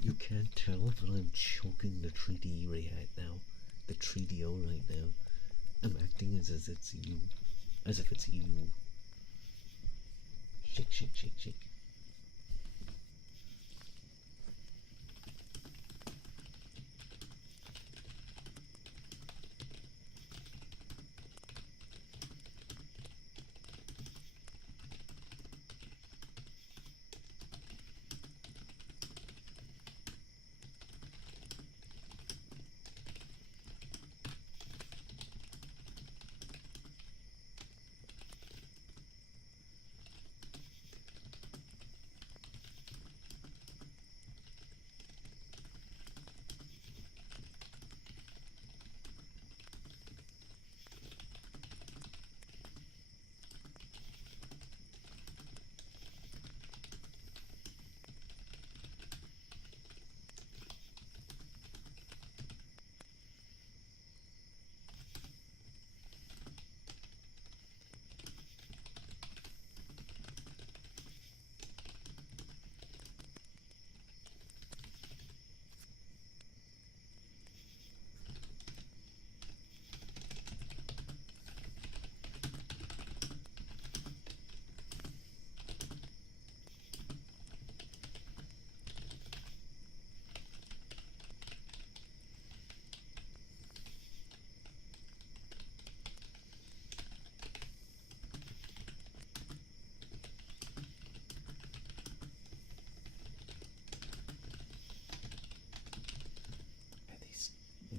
You can't tell, but I'm choking the 3D right now. The 3DO right now. I'm acting as it's you. As if it's you. Shake, shake, shake, shake.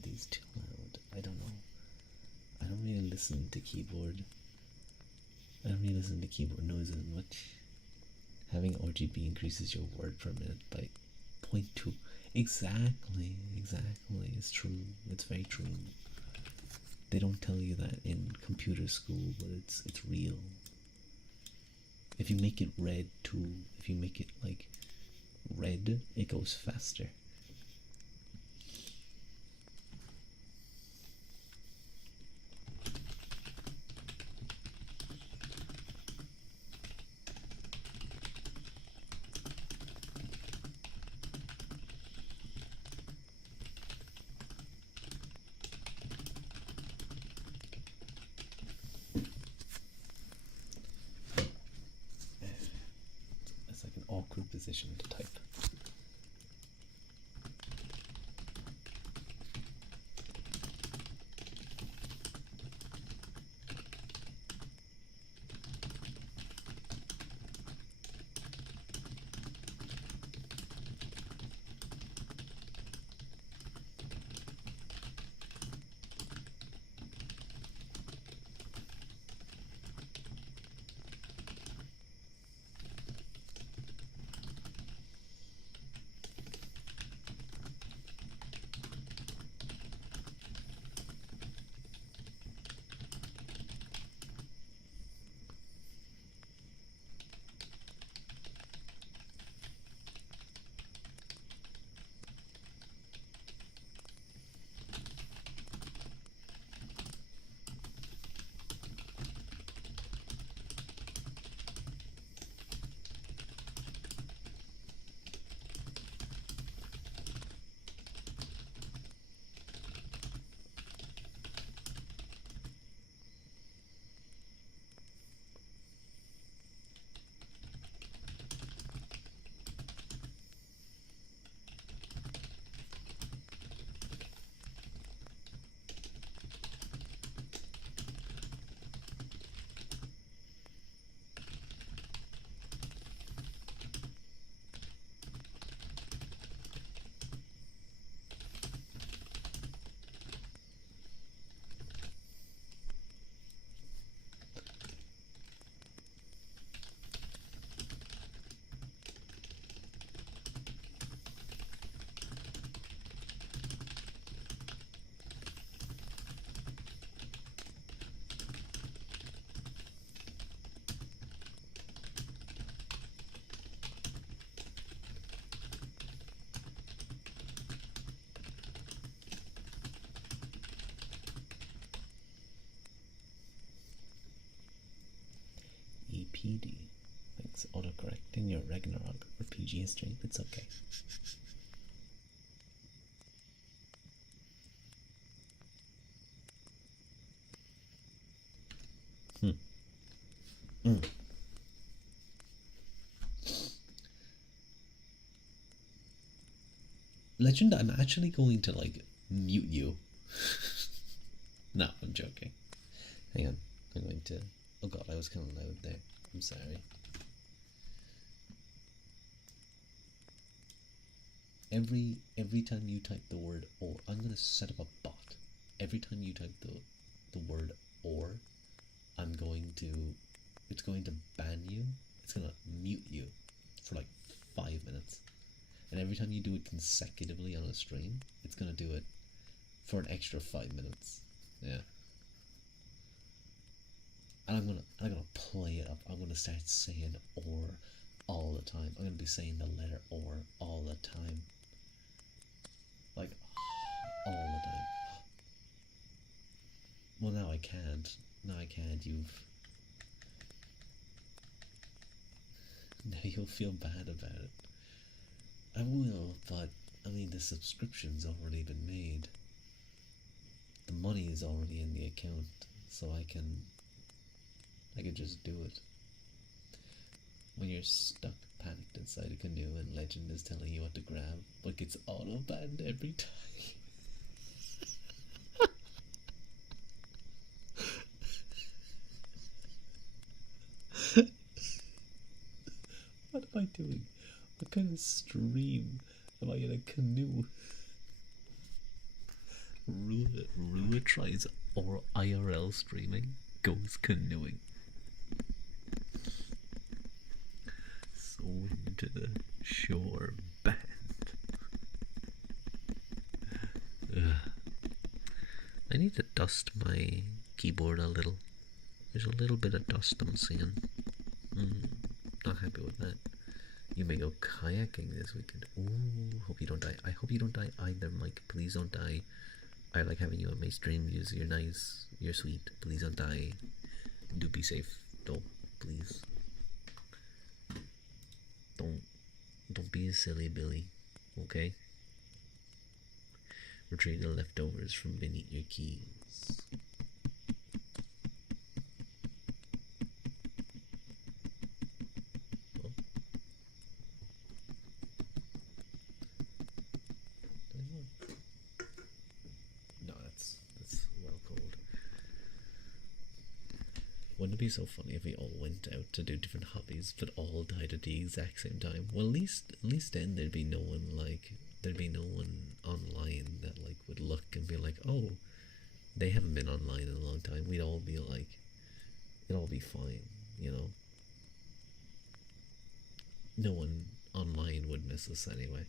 These too loud. I don't know. I don't really listen to keyboard. I don't really listen to keyboard noises much. Having RGB increases your word per minute by zero point 0.2. Exactly, exactly. It's true. It's very true. They don't tell you that in computer school, but it's real. If you make it red too, if you make it like red, it goes faster. It's like an awkward position to type. EPD. Thanks, autocorrecting your Ragnarok RPG history. It's okay. Legend, I'm actually going to like mute you. No, I'm joking. Hang on, I'm going to. Oh god, I was kind of loud there. I'm sorry. Every time you type the word or, I'm gonna set up a bot. Every time you type the word or, it's going to ban you. It's gonna mute you for like 5 minutes. And every time you do it consecutively on a stream, it's gonna do it for an extra 5 minutes. Yeah. And I'm gonna play it up. I'm gonna start saying or all the time. I'm gonna be saying the letter or all the time. Like all the time. Well, now I can't. Now I can't. Now you'll feel bad about it. I will, but I mean the subscription's already been made. The money is already in the account, so I can just do it. When you're stuck, panicked inside a canoe and Legend is telling you what to grab, but gets auto banned every time. What am I doing? What kind of stream am I in a canoe? Rua tries or IRL streaming, goes canoeing. So going to the shore band. I need to dust my keyboard a little. There's a little bit of dust I'm seeing. Not happy with that. You may go kayaking this weekend. Ooh, hope you don't die. I hope you don't die either, Mike. Please don't die. I like having you on my streams. You're nice. You're sweet. Please don't die. Do be safe, though. Please. Don't be a silly Billy. Okay? Retrieve the leftovers from beneath your keys. Oh. No, that's well cold. Wouldn't it be so funny if we all went out to do different hobbies but all died at the exact same time? Well, at least then there'd be no one online that like would look and be like, oh, they haven't been online in a long time. We'd all be like, it'd all be fine, you know. No one online would miss us anyway.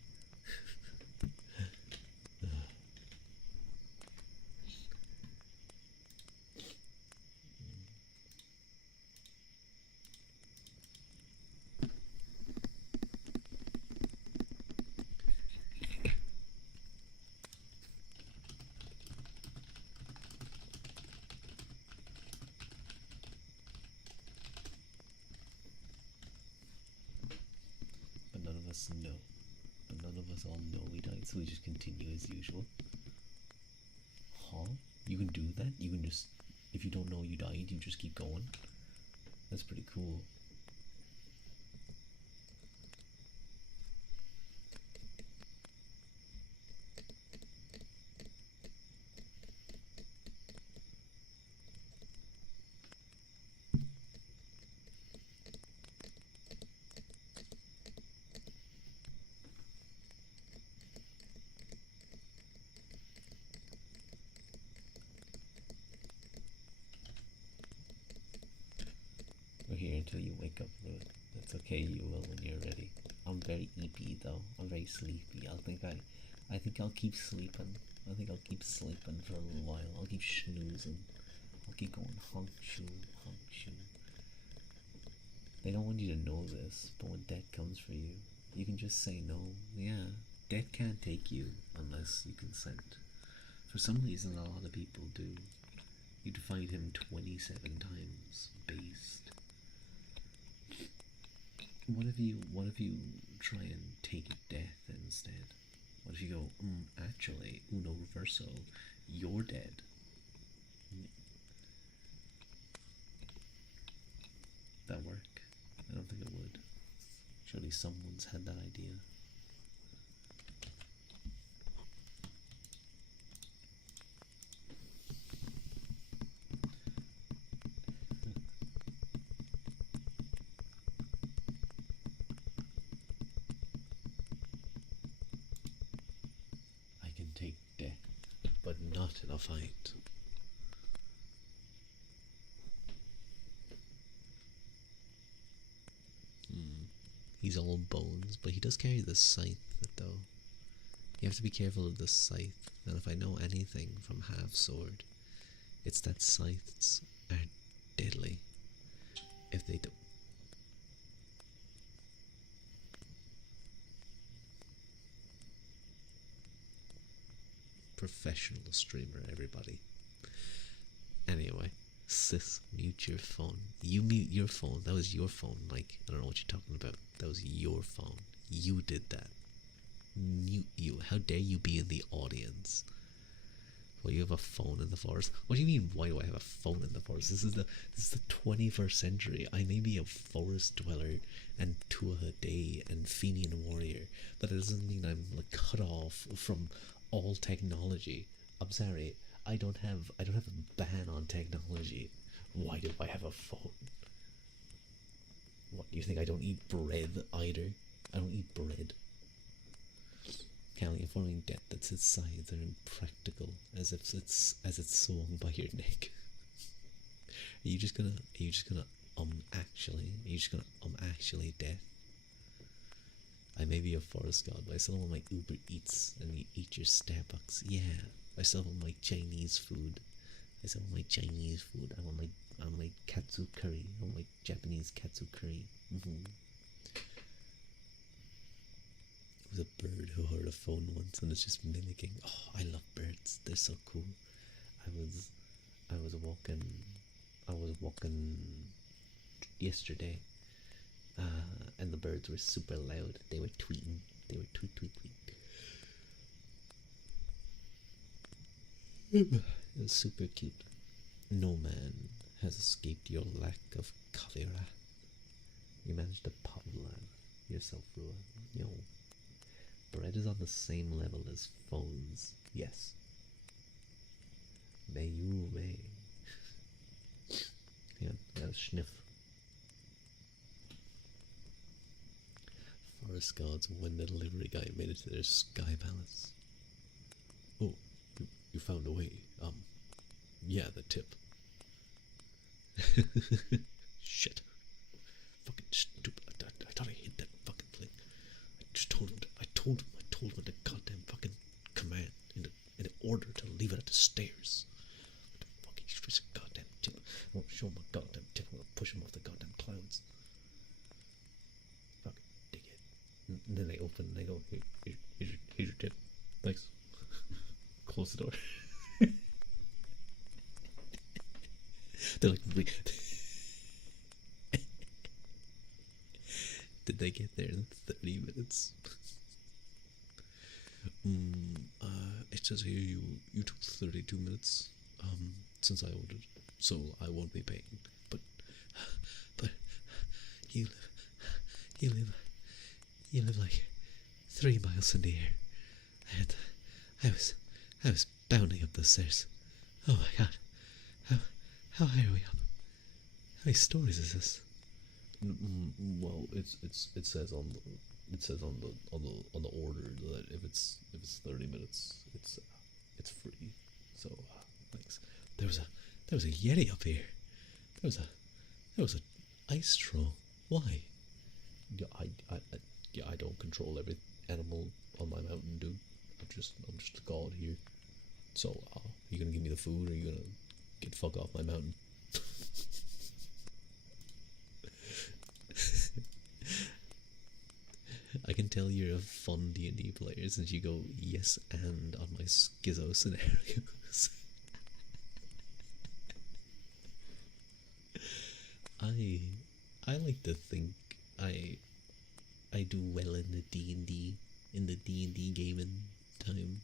But none of us know. But none of us all know we died, so we just continue as usual. Huh? You can do that? You can just, if you don't know you died, you just keep going? That's pretty cool. We're here until you wake up, Ruth. That's okay, you will when you're ready. I'm very eepy though. I'm very sleepy. I think I'll keep sleeping. I think I'll keep sleeping for a little while. I'll keep snoozing. I'll keep going honk shoo, honk shoo. They don't want you to know this, but when death comes for you, you can just say no. Yeah, death can't take you unless you consent. For some reason, a lot of people do. You'd find him 27 times based. What if you try and take death instead? What if you go, actually, uno reverso, you're dead? That work? I don't think it would. Surely someone's had that idea. I can take death, but not in a fight. He's all bones, but he does carry the scythe, though. You have to be careful of the scythe, and if I know anything from Half Sword, it's that scythes are deadly if they do. Professional streamer, everybody. Anyway, sis, mute your phone. You mute your phone. That was your phone, Mike. I don't know what you're talking about. That was your phone. You did that. Mute you. How dare you be in the audience? Well, you have a phone in the forest. What do you mean? Why do I have a phone in the forest? This is the 21st century. I may be a forest dweller and Tuatha Dé and Fenian warrior, but it doesn't mean I'm like cut off from all technology. I'm sorry. I don't have a ban on technology. Why do I have a phone? What, do you think I don't eat bread either? I don't eat bread. Callie, informing death that its sides are impractical, as it's swung by your neck. Are you just gonna actually death? I may be a forest god, but I still want my Uber Eats and you eat your Starbucks. Yeah, I still want my Chinese food. I still want my Chinese food. I want my katsu curry. I want my Japanese katsu curry. There was a bird who heard a phone once and it's just mimicking. Oh, I love birds. They're so cool. I was walking yesterday, and the birds were super loud. They were tweeting. They were tweet tweet tweet. It was super cute. No man has escaped your lack of cholera. You managed to Pavlov yourself, Rua. Yo, bread is on the same level as phones. Yes. May you may. Yeah, sniff. Forest gods, when the delivery guy made it to their sky palace. Oh, you found a way. Yeah, the tip. Shit. Fucking stupid. I thought I hit that fucking thing. I told him the goddamn fucking command in the order to leave it at the stairs. What the fuck, he's just a goddamn tip. I won't show him a goddamn tip. I'm gonna push him off the goddamn clouds. Fucking dickhead. And then they open and they go, here's your tip. Thanks. Close the door. They're like, did they get there in 30 minutes? It says here you took 32 minutes since I ordered, so I won't be paying. But you live like 3 miles in the air, and I was bounding up the stairs. Oh my god, how high are we up? How many stories is this? Well, it says on the order that if it's 30 minutes, it's free. So thanks. There was a yeti up here. There was a ice troll. Why? I don't control every animal on my mountain, dude. I'm just a god here. So you gonna give me the food, or you gonna get fuck off my mountain? I can tell you're a fun D&D player since you go yes and on my schizo scenarios. I like to think I do well in the D&D gaming time.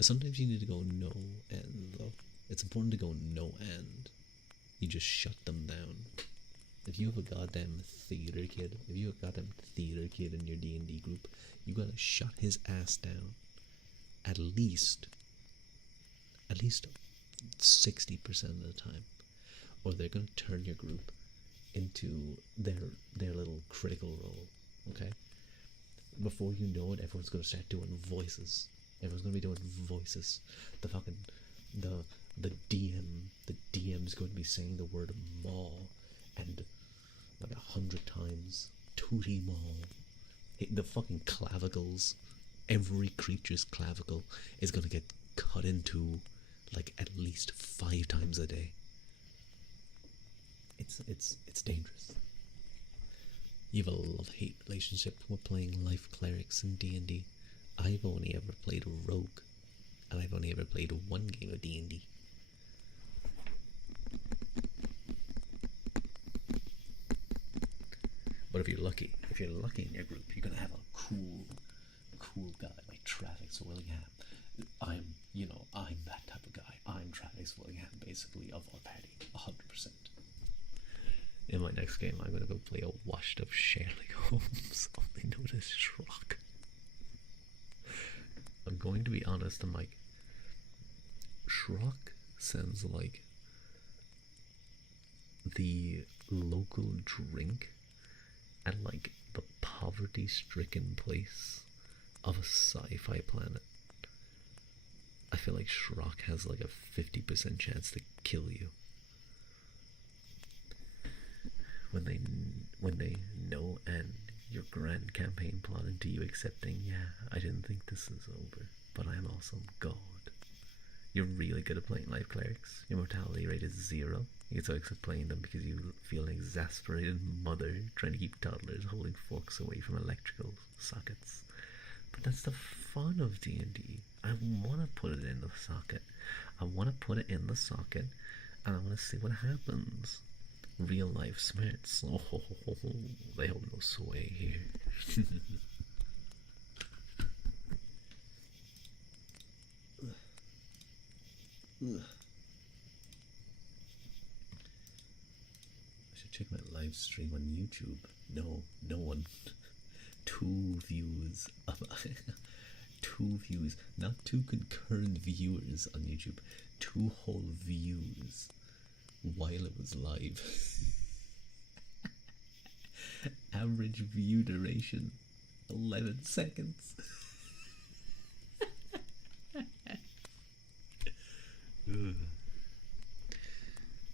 Sometimes you need to go no and though. It's important to go no and. You just shut them down. If you have a goddamn theater kid, in your D&D group, you gotta shut his ass down. At least 60% of the time, or they're gonna turn your group into their little critical role. Okay. Before you know it, everyone's gonna start doing voices. Everyone's gonna be doing voices. The DM's going to be saying the word mall and like 100 times. Tootie mall. The fucking clavicles. Every creature's clavicle is gonna get cut into like at least 5 times a day. It's dangerous. You have a love-hate relationship with playing life clerics in D&D. I've only ever played a rogue, and I've only ever played 1 game of D&D. But if you're lucky in your group, you're gonna have a cool guy like Travis Willingham. I'm that type of guy. I'm Travis Willingham, basically, of our party, 100%. In my next game, I'm gonna go play a washed-up Sherlock Holmes, only known as Shrock. I'm going to be honest, I'm like, Shrock sounds like the local drink at like the poverty-stricken place of a sci-fi planet. I feel like Shrock has like a 50% chance to kill you. When they know and your grand campaign plot into you accepting, yeah, I didn't think this is over, but I'm also God. You're really good at playing life clerics. Your mortality rate is 0. You get so excited playing them because you feel an exasperated mother trying to keep toddlers holding forks away from electrical sockets. But that's the fun of D&D. I want to put it in the socket. I want to put it in the socket, and I want to see what happens. Real life smarts. Oh, they hold no sway here. I should check my live stream on YouTube. No, no one. 2 views. 2 views. Not 2 concurrent viewers on YouTube. 2 whole views while it was live. Average view duration 11 seconds.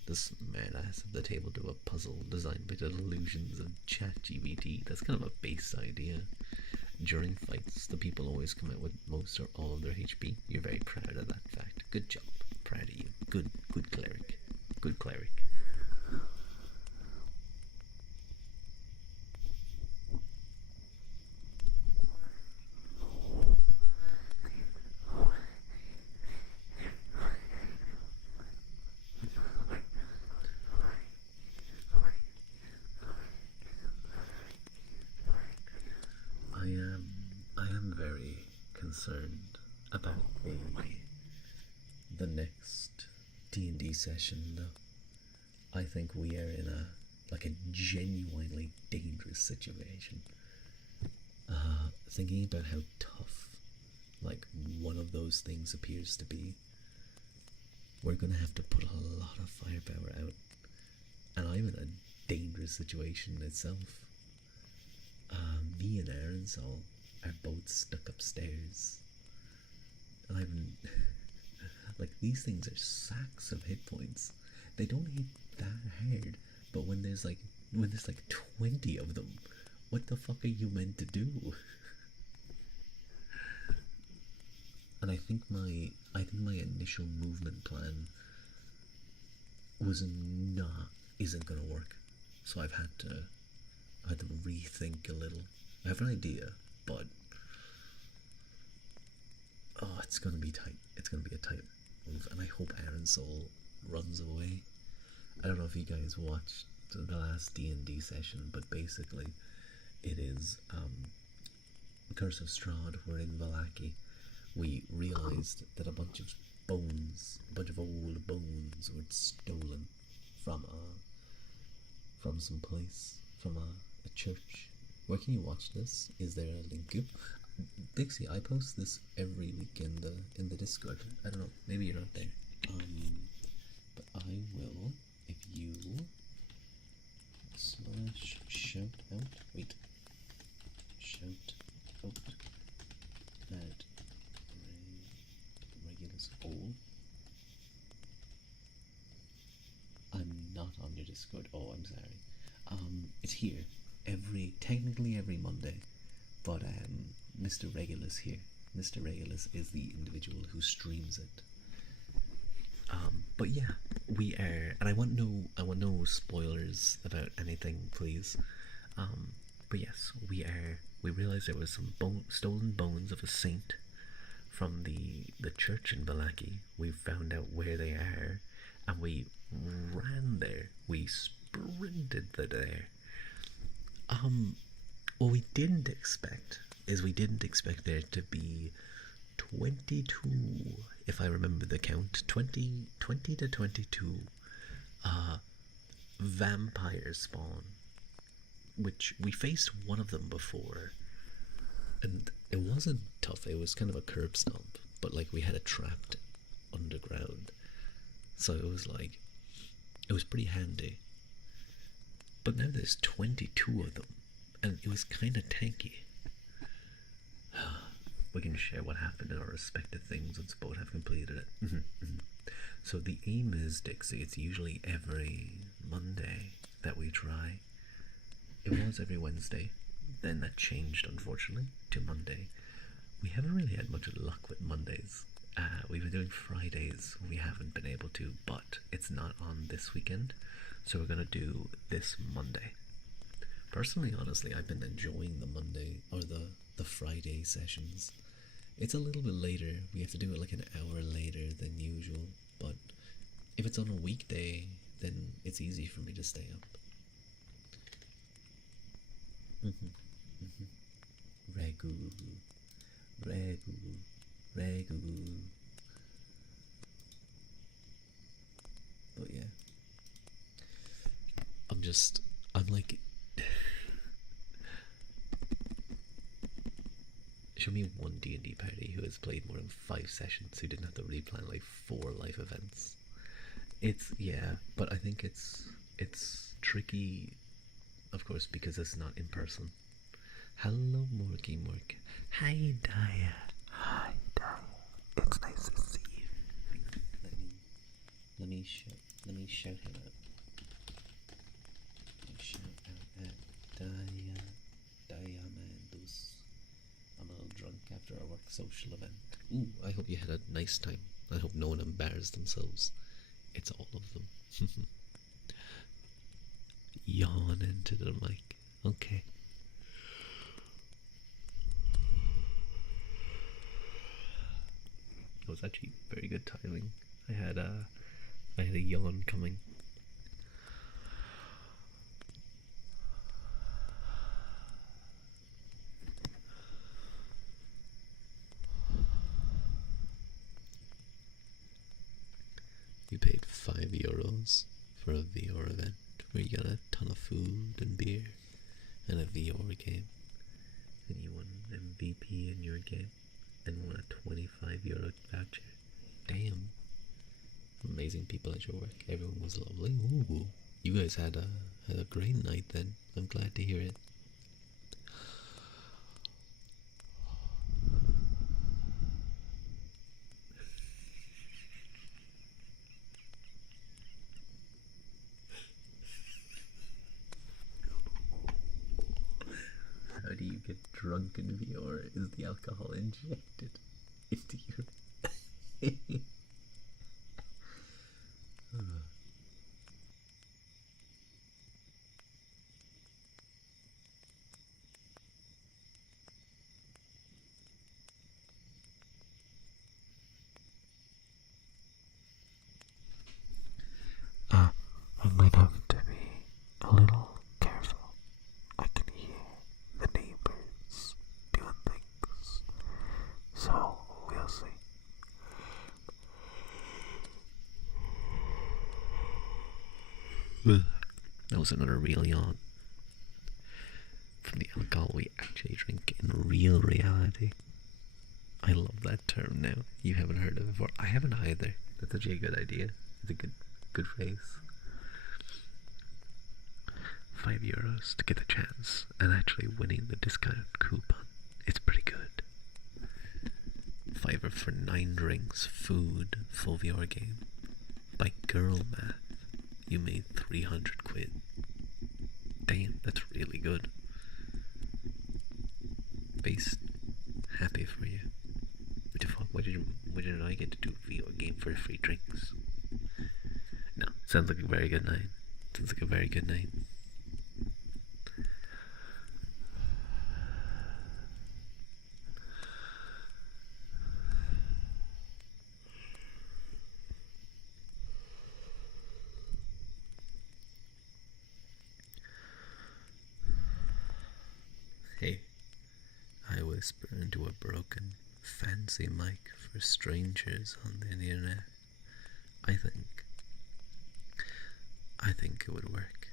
This man ass at the table do a puzzle designed by the delusions of ChatGPT. That's kind of a base idea. During fights, the people always come out with most or all of their HP. You're very proud of that fact. Good job. Proud of you. Good cleric. Good cleric. I am very concerned about the next D&D session though. I think we are in a genuinely dangerous situation. Thinking about how tough one of those things appears to be, we're gonna have to put a lot of firepower out, and I'm in a dangerous situation itself. Me and Aaron are both stuck upstairs, and I'm these things are sacks of hit points. They don't hit that hard, but when there's 20 of them, what the fuck are you meant to do? And I think my initial movement plan isn't gonna work. So I've had to rethink a little. I have an idea, but it's gonna be tight. It's gonna be a tight move, and I hope Aaron Soul runs away. I don't know if you guys watched the last D&D session, but basically it is Curse of Strahd. We're in Vallaki. We realized that a bunch of old bones were stolen from some place, from a church. Where can you watch this? Is there a link? Dixie, I post this every week in the Discord. I don't know, maybe you're not there. But I will, if you shout out at Regulus Hole. I'm not on your Discord. Oh, I'm sorry. It's here technically every Monday, but Mr. Regulus here. Mr. Regulus is the individual who streams it. But yeah, we are, and I want no spoilers about anything, please. But yes, we realized there was some stolen bones of a saint from the church in Vallaki. We found out where they are, and we ran there. We sprinted there. What we didn't expect there to be 22, if I remember the count, 20 to 22 vampires spawn, which we faced one of them before, and it wasn't tough. It was kind of a curb stomp, but we had it trapped underground, so it was pretty handy. But now there's 22 of them, and it was kind of tanky. We can share what happened in our respective things once both have completed it. So the aim is, Dixie, it's usually every Monday that we try. It was every Wednesday, Then that changed, unfortunately, to Monday. We haven't really had much luck with Mondays. We've been doing Fridays. We haven't been able to, but it's not on this weekend, so we're gonna do this Monday. Personally, honestly, I've been enjoying the Monday or the Friday sessions. It's a little bit later. We have to do it like an hour later than usual, but if it's on a weekday, then it's easy for me to stay up. Regu, regu, regu. But yeah, I'm like, show me one D&D party who has played more than 5 sessions who didn't have to replan like 4 life events. It's yeah, but I think it's tricky, of course, because it's not in person. Hello, Morky Mork. Hi, Daya. Hi, Daya. It's nice to see you. Let me shout him out. Shout out at Diamandus. I'm a little drunk after our work social event. Ooh, I hope you had a nice time. I hope no one embarrassed themselves. It's all of them. Yawn into the mic. Okay. It was actually very good timing. I had a yawn coming. You paid €5 for a VR event where you got a ton of food and beer and a VR game, and you won MVP in your game and won a €25 voucher. Damn. Amazing people at your work. Everyone was lovely. Ooh, you guys had a great night then. I'm glad to hear it. How do you get drunk in VR? Is the alcohol injected into your... I might have to be a little careful. I can hear the neighbors doing things, so we'll see. That was another real yawn. From the alcohol we actually drink in real reality. I love that term now. You haven't heard it before. I haven't either. That's actually a good idea. It's a good phrase. €5 to get the chance and actually winning the discount coupon. It's pretty good. $5 for 9 drinks, food, full VR game. By girl math, you made 300 quid. Damn, that's really good. Based, happy for you. What the fuck? Why did I get to do a VR game for free drinks? No, sounds like a very good night. Sounds like a very good night. Hey, I whisper into a broken, fancy mic for strangers on the internet. I think it would work.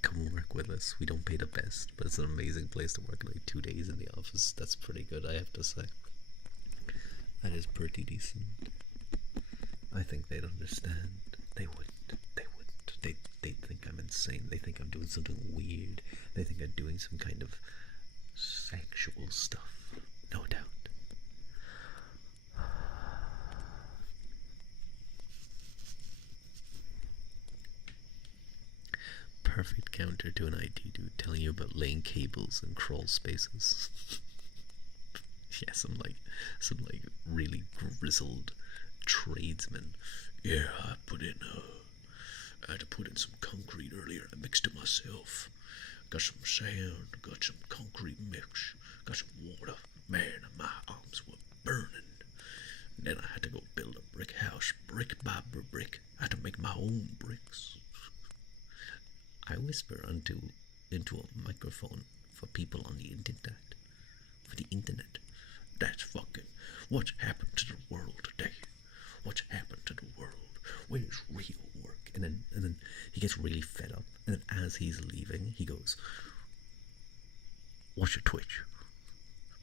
Come work with us. We don't pay the best, but it's an amazing place to work. Like 2 days in the office. That's pretty good, I have to say. That is pretty decent. I think they'd understand. They wouldn't. They'd think I'm insane. They think I'm doing something weird. They think I'm doing some kind of sexual stuff. No doubt. perfect counter to an IT dude telling you about laying cables and crawl spaces. Yeah, some really grizzled tradesman. Yeah, I had to put in some concrete earlier. I mixed it myself. Got some sand, got some concrete mix, got some water. Man, my arms were burning. And then I had to go build a brick house, brick by brick. I had to make my own bricks. I whisper into a microphone for people on the internet. For the internet. That's fucking what's happened to the world today. What's happened to the world? Where's real work? And then he gets really fed up. And then as he's leaving, he goes, "What's your Twitch?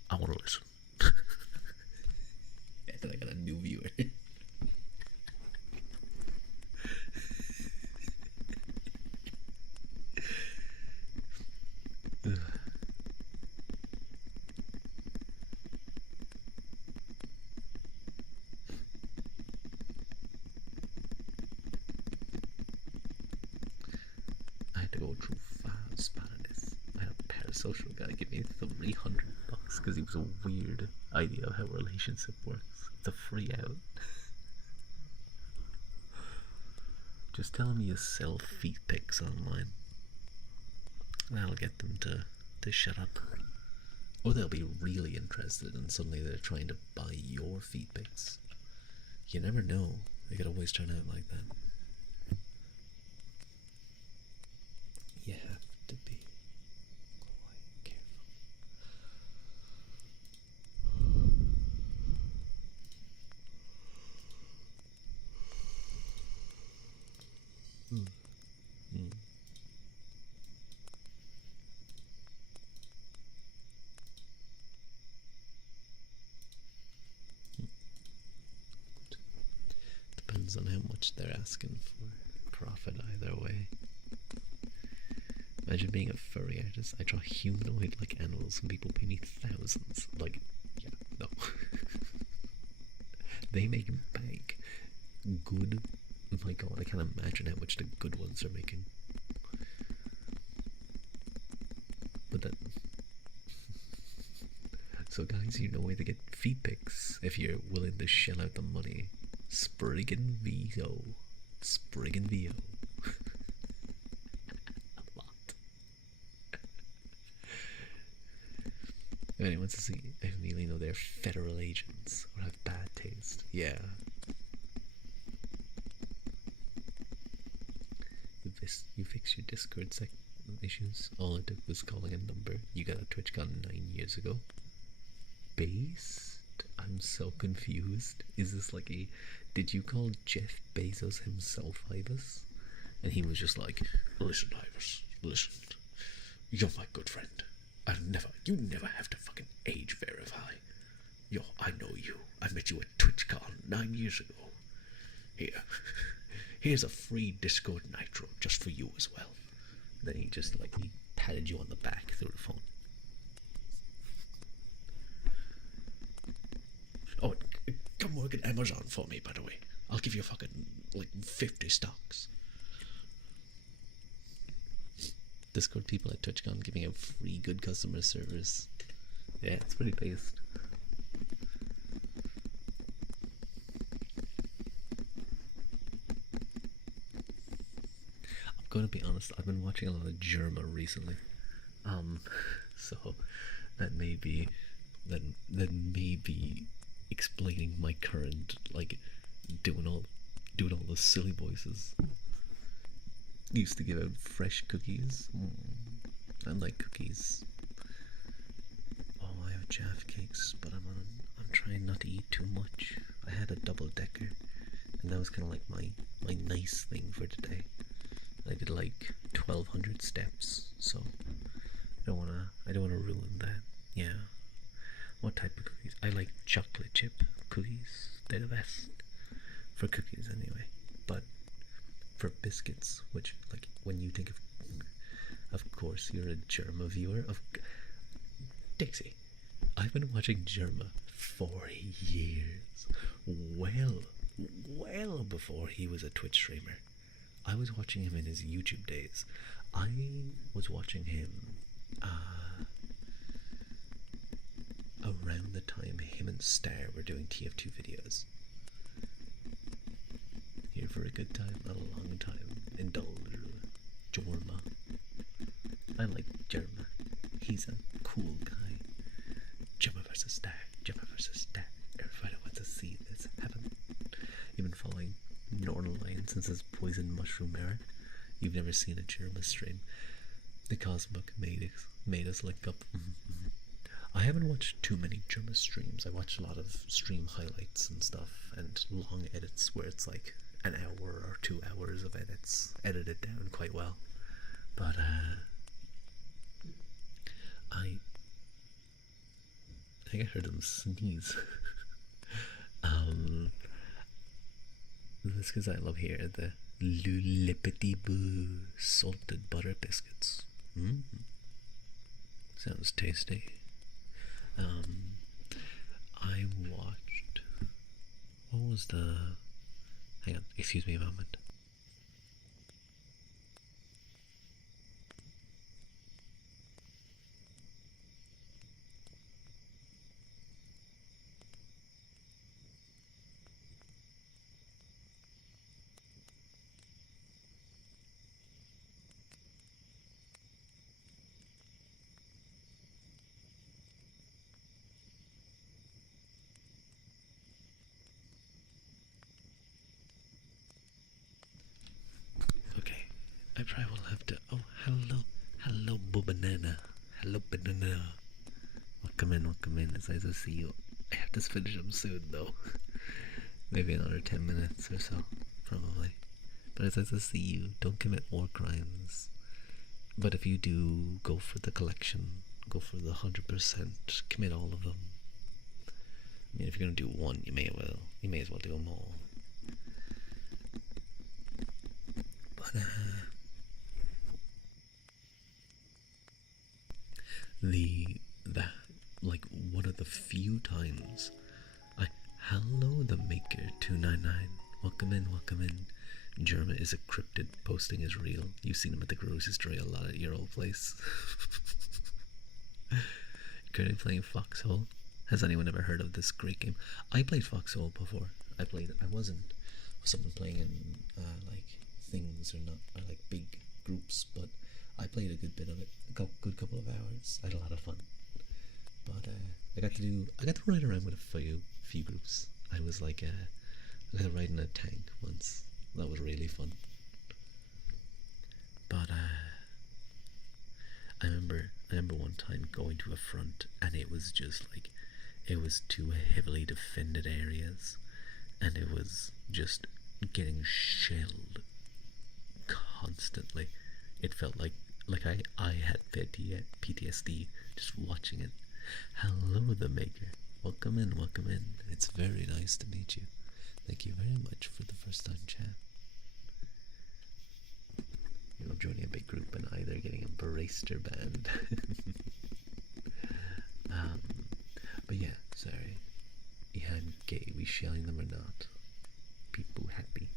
I want to listen." I thought I got a new viewer. I had to go through fast Spanish. I had a parasocial guy give me $300 because he was a weird idea of how a relationship works. It's a free out. Just tell me you sell feet pics online. That'll get them to shut up. Or they'll be really interested and suddenly they're trying to buy your feet pics. You never know. They could always turn out like that. You have to be quite careful. Depends on how much they're asking for profit either way. Imagine being a furry artist. I draw humanoid like animals and people pay me thousands. Like, yeah, no. They make bank. Good. Oh my god, I can't imagine how much the good ones are making. But that. So, guys, you know where to get feet pics if you're willing to shell out the money. Spriggan VO. Spriggan VO. A lot. If anyone wants to see, I immediately know they're federal agents or have bad taste. Yeah. You fix your Discord issues. All it took was calling a number. You got a TwitchCon 9 years ago. Based? I'm so confused. Is this like a... Did you call Jeff Bezos himself Ibis? And he was just like, "Listen, Ibis, listen. You're my good friend. You never have to fucking age verify. Yo, I know you. I met you at TwitchCon 9 years ago. Here's a free Discord Nitro just for you as well." Then he just like, he patted you on the back through the phone. "Oh, come work at Amazon for me, by the way. I'll give you fucking, like, 50 stocks." Discord people at TwitchCon giving out free good customer service. Yeah, it's pretty based. I'm gonna be honest, I've been watching a lot of Germa recently. So that may be explaining my current, like, doing all the silly voices. Used to give out fresh cookies. I like cookies. Oh, I have Jaffa cakes, but I'm trying not to eat too much. I had a double-decker, and that was kind of like my nice thing for today. I did like 1,200 steps, so I don't wanna ruin that. Yeah. What type of cookies? I like chocolate chip cookies. They're the best for cookies, anyway. But for biscuits, which, like, when you think of course, you're a Germa viewer of Dixie. I've been watching Germa for years, well before he was a Twitch streamer. I was watching him in his YouTube days. I was watching him around the time him and Star were doing TF2 videos. Here for a good time, not a long time. Indulge. Jorma. I like Jorma. He's a cool guy. Jorma versus Star. Jorma versus Star. Everybody wants to see this happen. You've been following Northern Lion since his Poison Mushroom era. You've never seen a Jorma stream. The Cosmic made us link up. I haven't watched too many Jorma streams. I watched a lot of stream highlights and stuff, and long edits where it's like an hour or 2 hours of edits, edited down quite well. But I think I heard him sneeze. This because I love here the Lulipity Boo salted butter biscuits. Sounds tasty. I watched. What was the? Hang on, excuse me a moment. I probably will have to. Oh, hello, banana. Hello, banana. Welcome in. It's nice to see you. I have to finish them soon, though. Maybe another 10 minutes or so, probably. But it's nice to see you. Don't commit war crimes. But if you do, go for the collection. Go for the 100%. Commit all of them. I mean, if you're gonna do one, you may as well do them all. But like one of the few times hello the maker 299. Welcome in. Jerma is a cryptid, posting is real. You've seen him at the grocery store a lot at your old place. Currently playing Foxhole. Has anyone ever heard of this great game? I played Foxhole before. I wasn't someone playing in like things or not, or like big groups, but I played a good bit of it, a good couple of hours. I had a lot of fun. But I got to ride around with a few groups. I was like I got to ride in a tank once. That was really fun. But I remember one time going to a front, and it was just like, it was two heavily defended areas, and it was just getting shelled constantly. It felt like I had PTSD just watching it. Hello, the maker. Welcome in. It's very nice to meet you. Thank you very much for the first time chat. You know, joining a big group and either getting embraced or banned. But yeah, sorry. Yeah, I'm gay. We shelling them or not? People happy.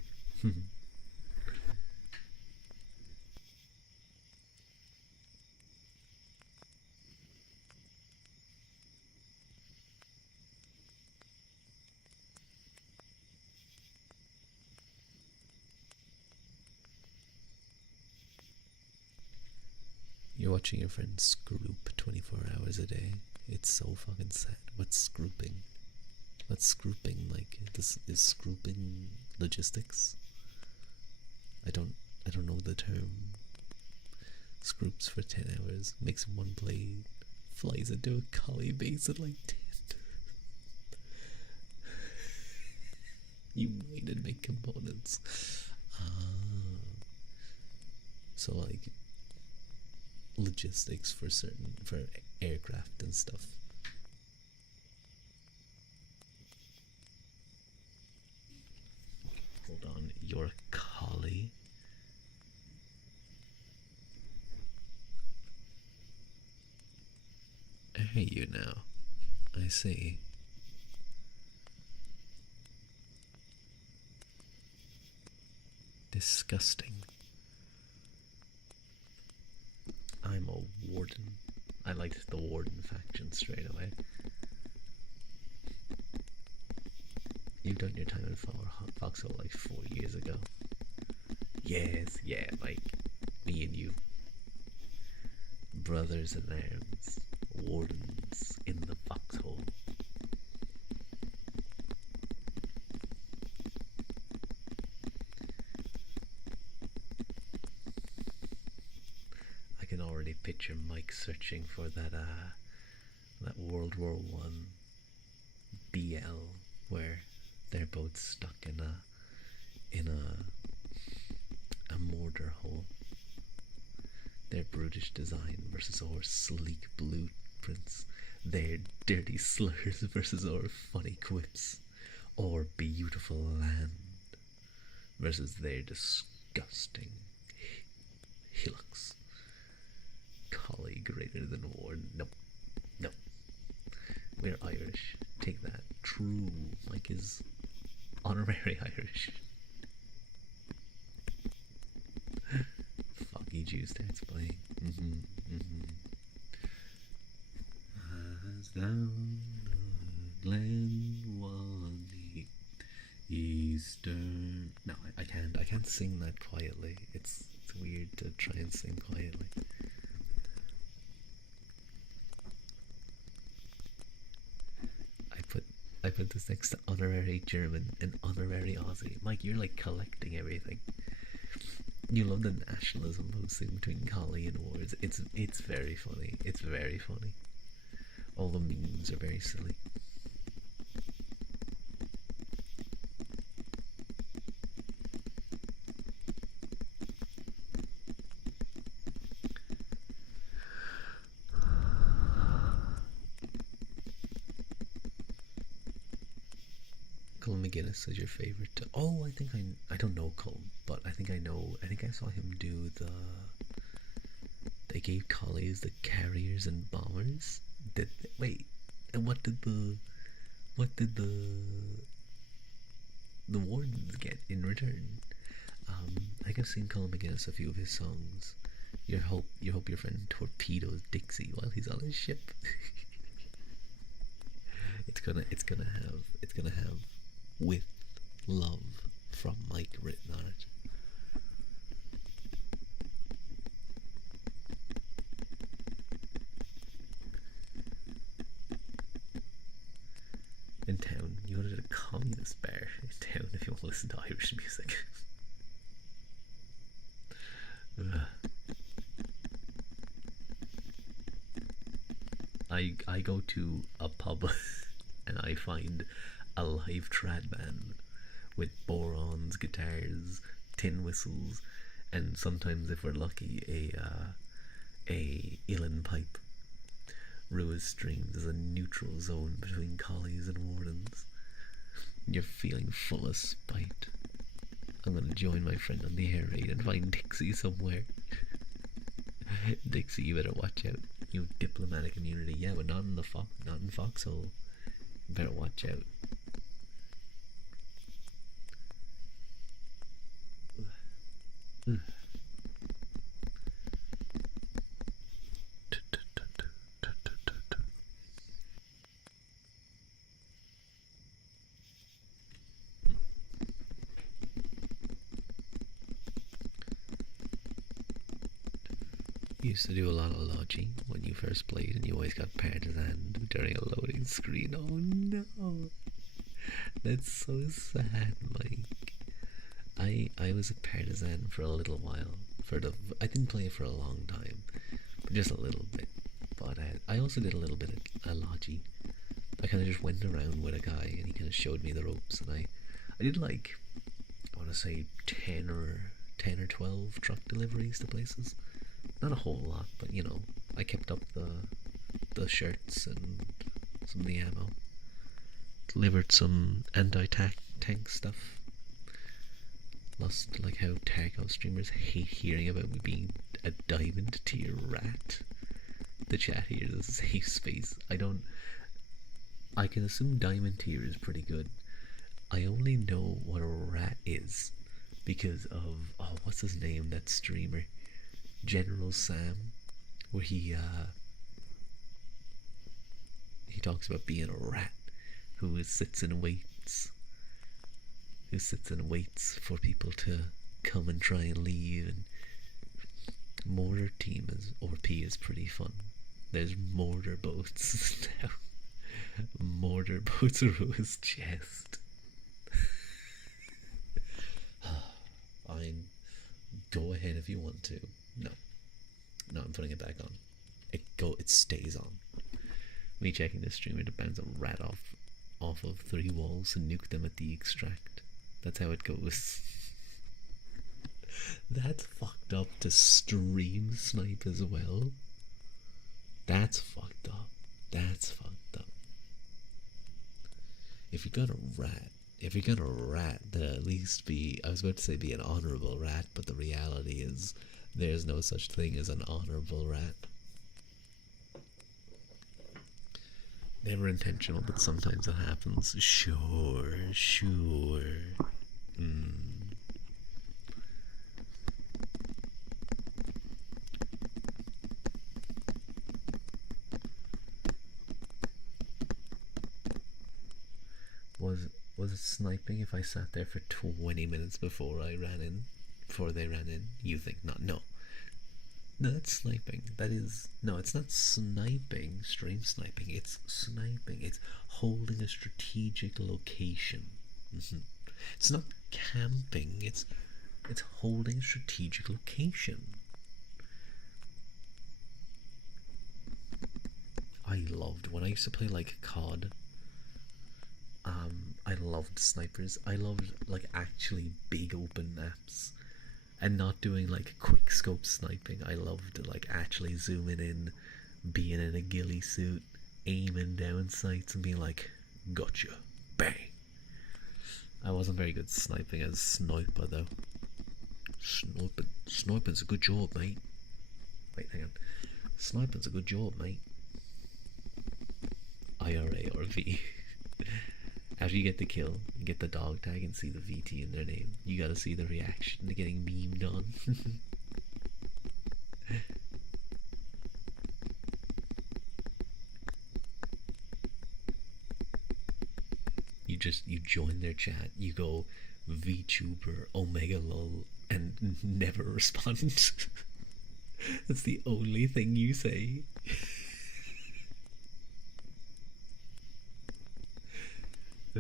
You're watching your friends scroop 24 hours a day. It's so fucking sad. What's scrooping? Like, this is scrooping logistics? I don't know the term. Scroops for 10 hours, makes one blade, flies into a collie base at like 10. You might make components. So like logistics for aircraft and stuff. Hold on, your collie. I hate you now. I see. disgusting. I'm a warden. I liked the warden faction straight away. You've done your time in Foxhole like 4 years ago. Yes, yeah, Mike. Me and you. Brothers in arms. Wardens in the Foxhole. I can already picture Mike searching for that World War One BL where they're both stuck in a mortar hole. Their brutish design versus our sleek blueprints. Their dirty slurs versus our funny quips. Or beautiful land versus their disgusting hillocks. Collie greater than war. No. No. We're Irish. Take that. True. Mike is honorary Irish. Foggy Jew starts playing. As down Glen Wally Eastern. No, I can't. I can't sing that quietly. It's weird to try and sing quietly. I put this next to honorary German and honorary Aussie. Mike, you're like collecting everything. You love the nationalism posting between Collie and Wards. It's very funny. It's very funny. All the memes are very silly. Colm McGinnis is your favorite. Oh, I don't know Colm, but I think I saw him do they gave collies the carriers and bombers. Wait, and what did the wardens get in return? I think I've seen Colm McGinnis a few of his songs. You hope your friend torpedoes Dixie while he's on his ship. it's gonna have with love from Mike written on it. In town, you go to the communist bar in town if you want to listen to Irish music. I go to a pub and I find a live trad band with borons, guitars, tin whistles, and sometimes, if we're lucky, a uilleann pipe. Rua's streams is a neutral zone between collies and wardens. You're feeling full of spite. I'm gonna join my friend on the air raid and find Dixie somewhere. Dixie, you better watch out. You have diplomatic immunity. Yeah, but not in Foxhole. You better watch out. You used to do a lot of lodging when you first played, and you always got partisan during a loading screen. Oh no, that's so sad, Mike. I was a partisan for a little while. I didn't play it for a long time, but just a little bit. But I also did a little bit of logi. I kind of just went around with a guy, and he kind of showed me the ropes, and I did like, I want to say 10 or 12 truck deliveries to places. Not a whole lot, but you know, I kept up the shirts and some of the ammo. Delivered some anti-tank stuff. Lost like how Tarkov streamers hate hearing about me being a diamond tier rat. The chat here is a safe space. I can assume diamond tier is pretty good. I only know what a rat is because of, oh, what's his name, that streamer, General Sam, where he talks about being a rat who sits and waits, for people to come and try and leave. And Mortar Team is, or P is pretty fun. There's mortar boats now. Mortar boats are his chest. Fine. Go ahead if you want to. No. No, I'm putting it back on. It stays on. Me checking this streamer to bounce a rat off of 3 walls and nuke them at the extract. That's how it goes. That's fucked up to stream snipe as well. That's fucked up. That's fucked up. If you're gonna rat, then at least be, I was about to say be an honorable rat, but the reality is there's no such thing as an honorable rat. Never intentional, but sometimes it happens. Sure. Was it sniping if I sat there for 20 minutes before they ran in? You think not? No, that's sniping. That is, no, it's not sniping, stream sniping. It's sniping. It's holding a strategic location. It's not camping. It's holding a strategic location. I loved when I used to play like COD. I loved snipers. I loved like actually big open maps and not doing like quick scope sniping. I loved like actually zooming in, being in a ghillie suit, aiming down sights and being like, gotcha, bang. I wasn't very good sniping as sniper though. Sniping's a good job, mate. Wait, hang on. Sniping's a good job, mate. IRA or V. After you get the kill, you get the dog tag and see the VT in their name, you gotta see the reaction to getting memed on. You join their chat, you go VTuber Omega lol and never respond. That's the only thing you say. I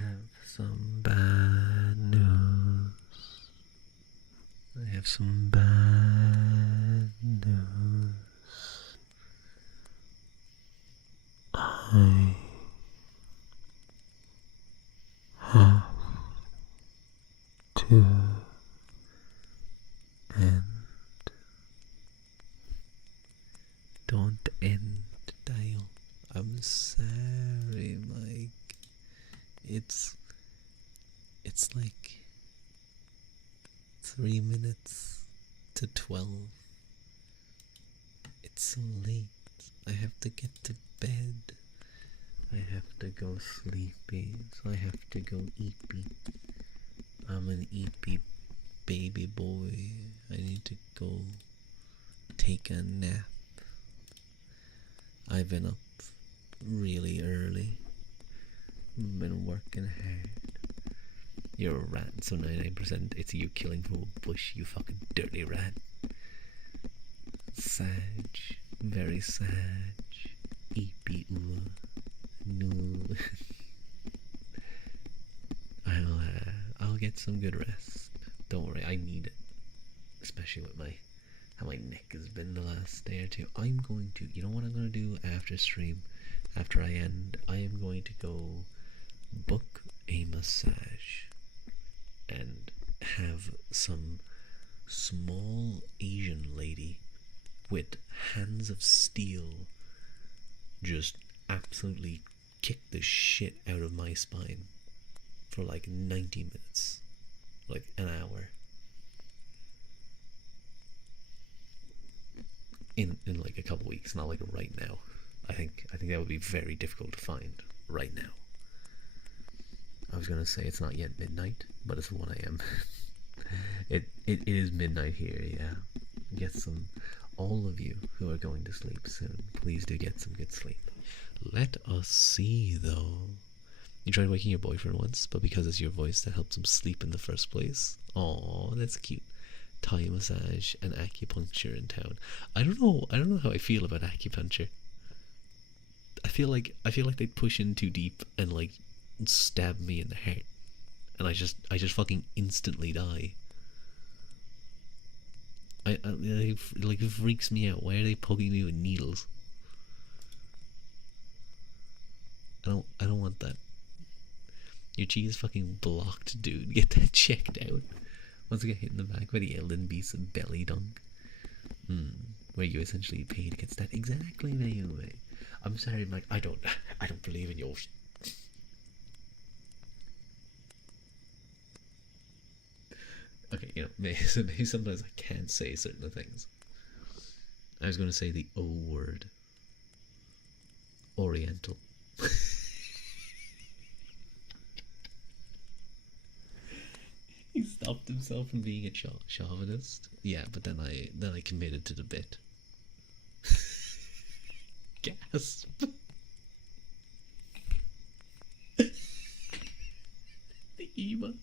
have some bad news. I have some bad news. I have to end. Don't end, Dial. I'm sorry, Mike. It's like 3 minutes to 12. It's so late. I have to get to bed. I have to go sleepy, so I have to go eepy. I'm an eepy baby boy. I need to go take a nap. I've been up really early. Been working hard. You're a rat, so 99% it's you killing from a bush, you fucking dirty rat. Sag. Very sag. Eepy ooh. No. I'll get some good rest. Don't worry, I need it. Especially with how my neck has been the last day or two. I'm going to, you know what I'm going to do after stream, after I end? I am going to go book a massage and have some small Asian lady with hands of steel just absolutely kick the shit out of my spine for like 90 minutes, like an hour. in like a couple weeks, not like right now. I think that would be very difficult to find right now. I was gonna say it's not yet midnight, but it's 1 a.m. It is midnight here. Yeah, get some. All of you who are going to sleep soon, please do get some good sleep. Let us see though. You tried waking your boyfriend once, but because it's your voice that helps him sleep in the first place. Oh, that's cute. Thai massage and acupuncture in town. I don't know. I don't know how I feel about acupuncture. I feel like they'd push in too deep and like stab me in the heart, and I just fucking instantly die. Like it freaks me out. Why are they poking me with needles? I don't want that. Your cheek is fucking blocked, dude. Get that checked out. Once I get hit in the back by the Elden Beast's belly dunk. Where you essentially paid against that. Exactly, Naomi. I'm sorry, Mike. I don't believe in yours. Okay, maybe sometimes I can't say certain things. I was going to say the O word. Oriental. He stopped himself from being a chauvinist. Yeah, but then I committed to the bit. Gasp. The emote.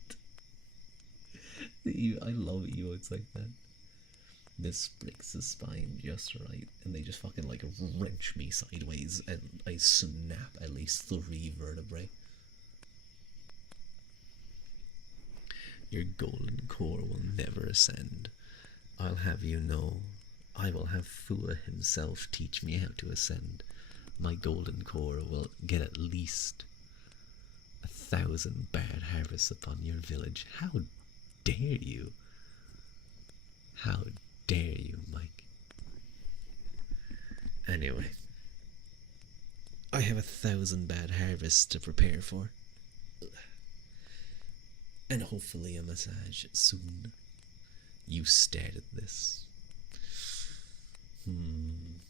I love emotes like that. This breaks the spine just right, and they just fucking like wrench me sideways, and I snap at least 3 vertebrae. Your golden core will never ascend. I'll have you know, I will have Fua himself teach me how to ascend. My golden core will get at least 1,000 bad harvests upon your village. How dare you? How dare you, Mike? Anyway, I have 1,000 bad harvests to prepare for. And hopefully a massage soon. You started this. I'm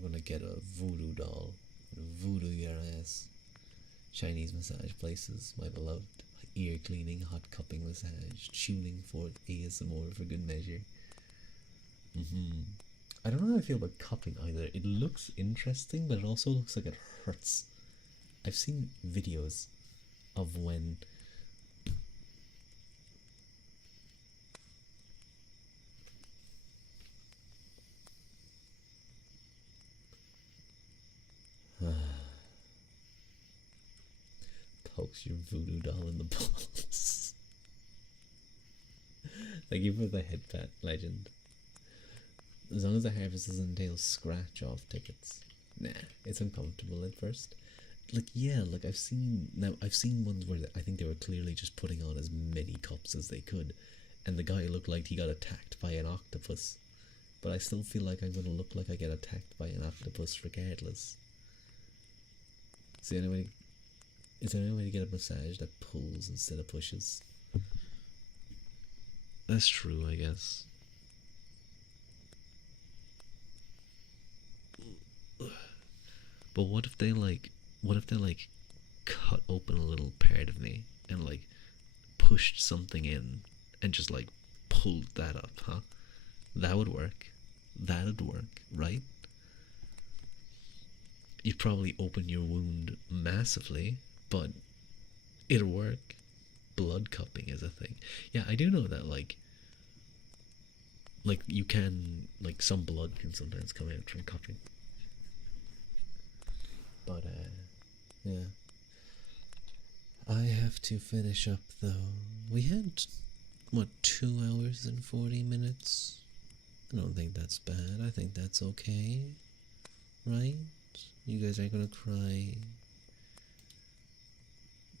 gonna get a voodoo doll. Voodoo your ass. Chinese massage places, my beloved. Ear cleaning, hot cupping massage, tuning forth ASMR for good measure. I don't know how I feel about cupping either. It looks interesting, but it also looks like it hurts. I've seen videos of when pokes your voodoo doll in the balls. Thank you for the head pat, legend. As long as the harvest doesn't entail scratch off tickets. Nah, it's uncomfortable at first. Like, yeah, like I've seen ones where I think they were clearly just putting on as many cups as they could, and the guy looked like he got attacked by an octopus. But I still feel like I'm gonna look like I get attacked by an octopus regardless. Is there any way to get a massage that pulls instead of pushes? That's true, I guess. But what if they cut open a little part of me and like pushed something in and just like pulled that up, huh? That would work. That'd work, right? You'd probably open your wound massively, but it'll work. Blood cupping is a thing. Yeah, I do know that like you can, like, some blood can sometimes come out from cupping. But yeah. I have to finish up though. We had what, 2 hours and 40 minutes? I don't think that's bad. I think that's okay. Right? You guys aren't gonna cry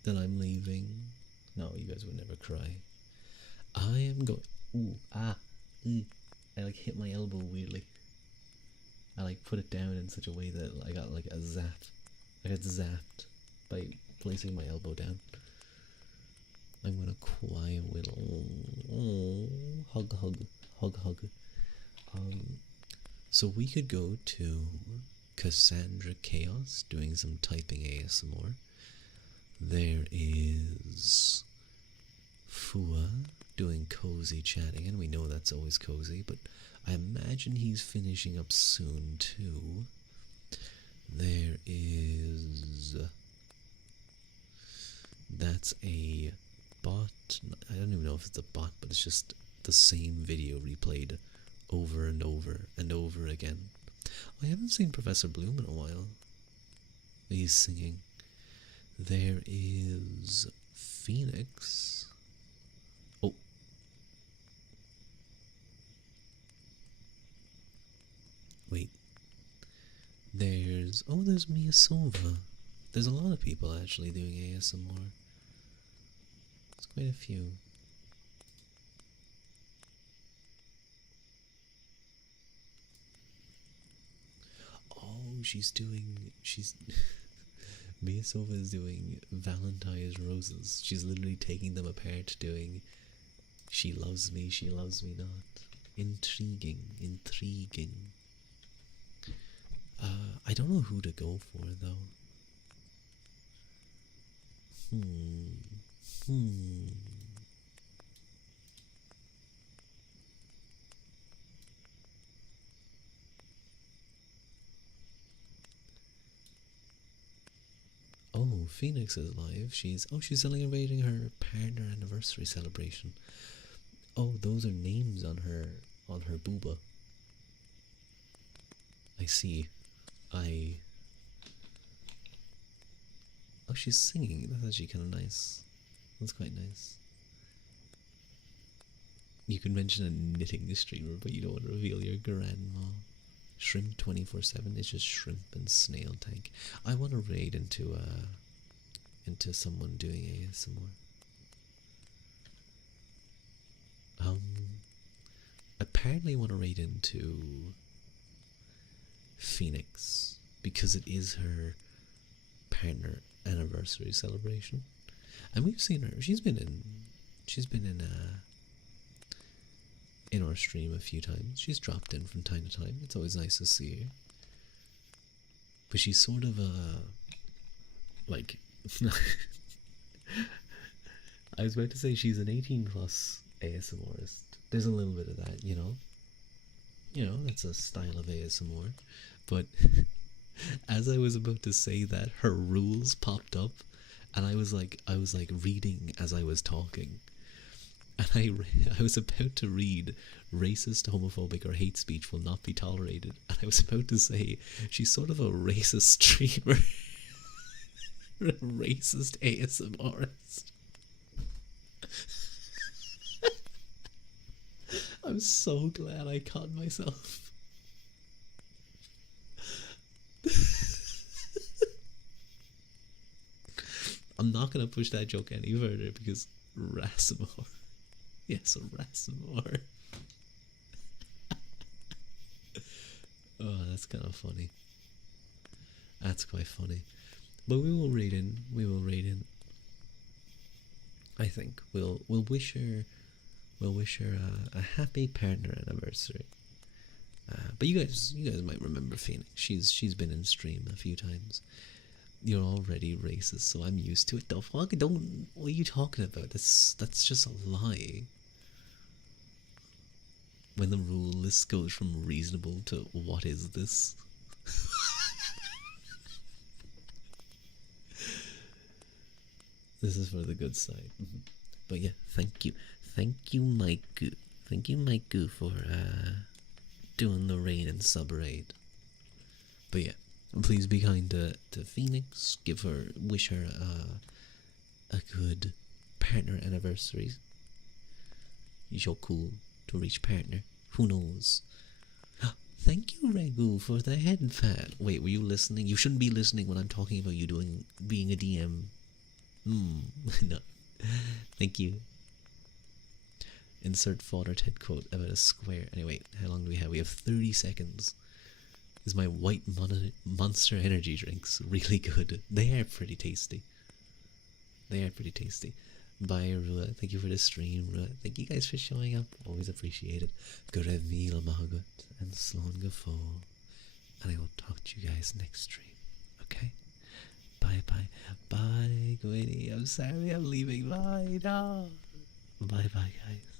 that I'm leaving. No, you guys would never cry. I am going. I like hit my elbow weirdly. I like put it down in such a way that I got like a zap. I got zapped by placing my elbow down. I'm gonna quiet whittle. Oh, hug, hug, hug, hug. Um, so we could go to Cassandra Chaos doing some typing ASMR. There is Fua doing cozy chatting, and we know that's always cozy, but I imagine he's finishing up soon too. There is. That's a bot. I don't even know if it's a bot, but it's just the same video replayed over and over and over again. I haven't seen Professor Bloom in a while. He's singing. There is Phoenix. Oh. Wait. There's Mia Sova. There's a lot of people actually doing ASMR. It's quite a few. Oh, she's Mia Sova is doing Valentine's roses. She's literally taking them apart, doing she loves me not. Intriguing, intriguing. I don't know who to go for though. Hmm. Oh, Phoenix is live. She's celebrating her partner anniversary celebration. Oh, those are names on her booba. I see. Oh, she's singing. That's actually kind of nice. That's quite nice. You can mention a knitting streamer, but you don't want to reveal your grandma. Shrimp 24/7 is just shrimp and snail tank. I want to raid into someone doing ASMR. Apparently want to raid into Phoenix because it is her partner anniversary celebration, and we've seen her. She's been in our stream a few times. She's dropped in from time to time. It's always nice to see her. But she's sort of a like I was about to say she's an 18 plus ASMRist. There's a little bit of that, you know. That's a style of ASMR. But as I was about to say that, her rules popped up, and I was like reading as I was talking, and I was about to read racist, homophobic, or hate speech will not be tolerated, and I was about to say she's sort of a racist streamer, a racist ASMRist. I'm so glad I caught myself. I'm not gonna push that joke any further because Rasmore. Yes, Rasmore. Oh, that's kind of funny. That's quite funny. But we will raid in. I think we'll wish her a happy partner anniversary. But you guys might remember Phoenix. She's been in stream a few times. You're already racist, so I'm used to it. The fuck? Don't. What are you talking about? That's just a lie. When the rule list goes from reasonable to what is this? This is for the good side. But yeah, thank you, Mike. Thank you, Mike, for doing the raid and sub raid. But yeah, please be kind to Phoenix. Wish her a good partner anniversary. You're so cool to reach partner. Who knows? Thank you, Regu, for the head fan. Wait, were you listening? You shouldn't be listening when I'm talking about you being a DM. No. Thank you. Insert fodder TED quote about a square. Anyway, how long do we have? We have 30 seconds. Is my white Monster energy drinks really good? They are pretty tasty. Bye, Rua. Thank you for the stream, Rua. Thank you guys for showing up. Always appreciated. Gorevila Mahagut and Sloan Gafol. And I will talk to you guys next stream. Okay? Bye bye. Bye, Gwynny. I'm sorry I'm leaving. Bye. No. Bye bye, guys.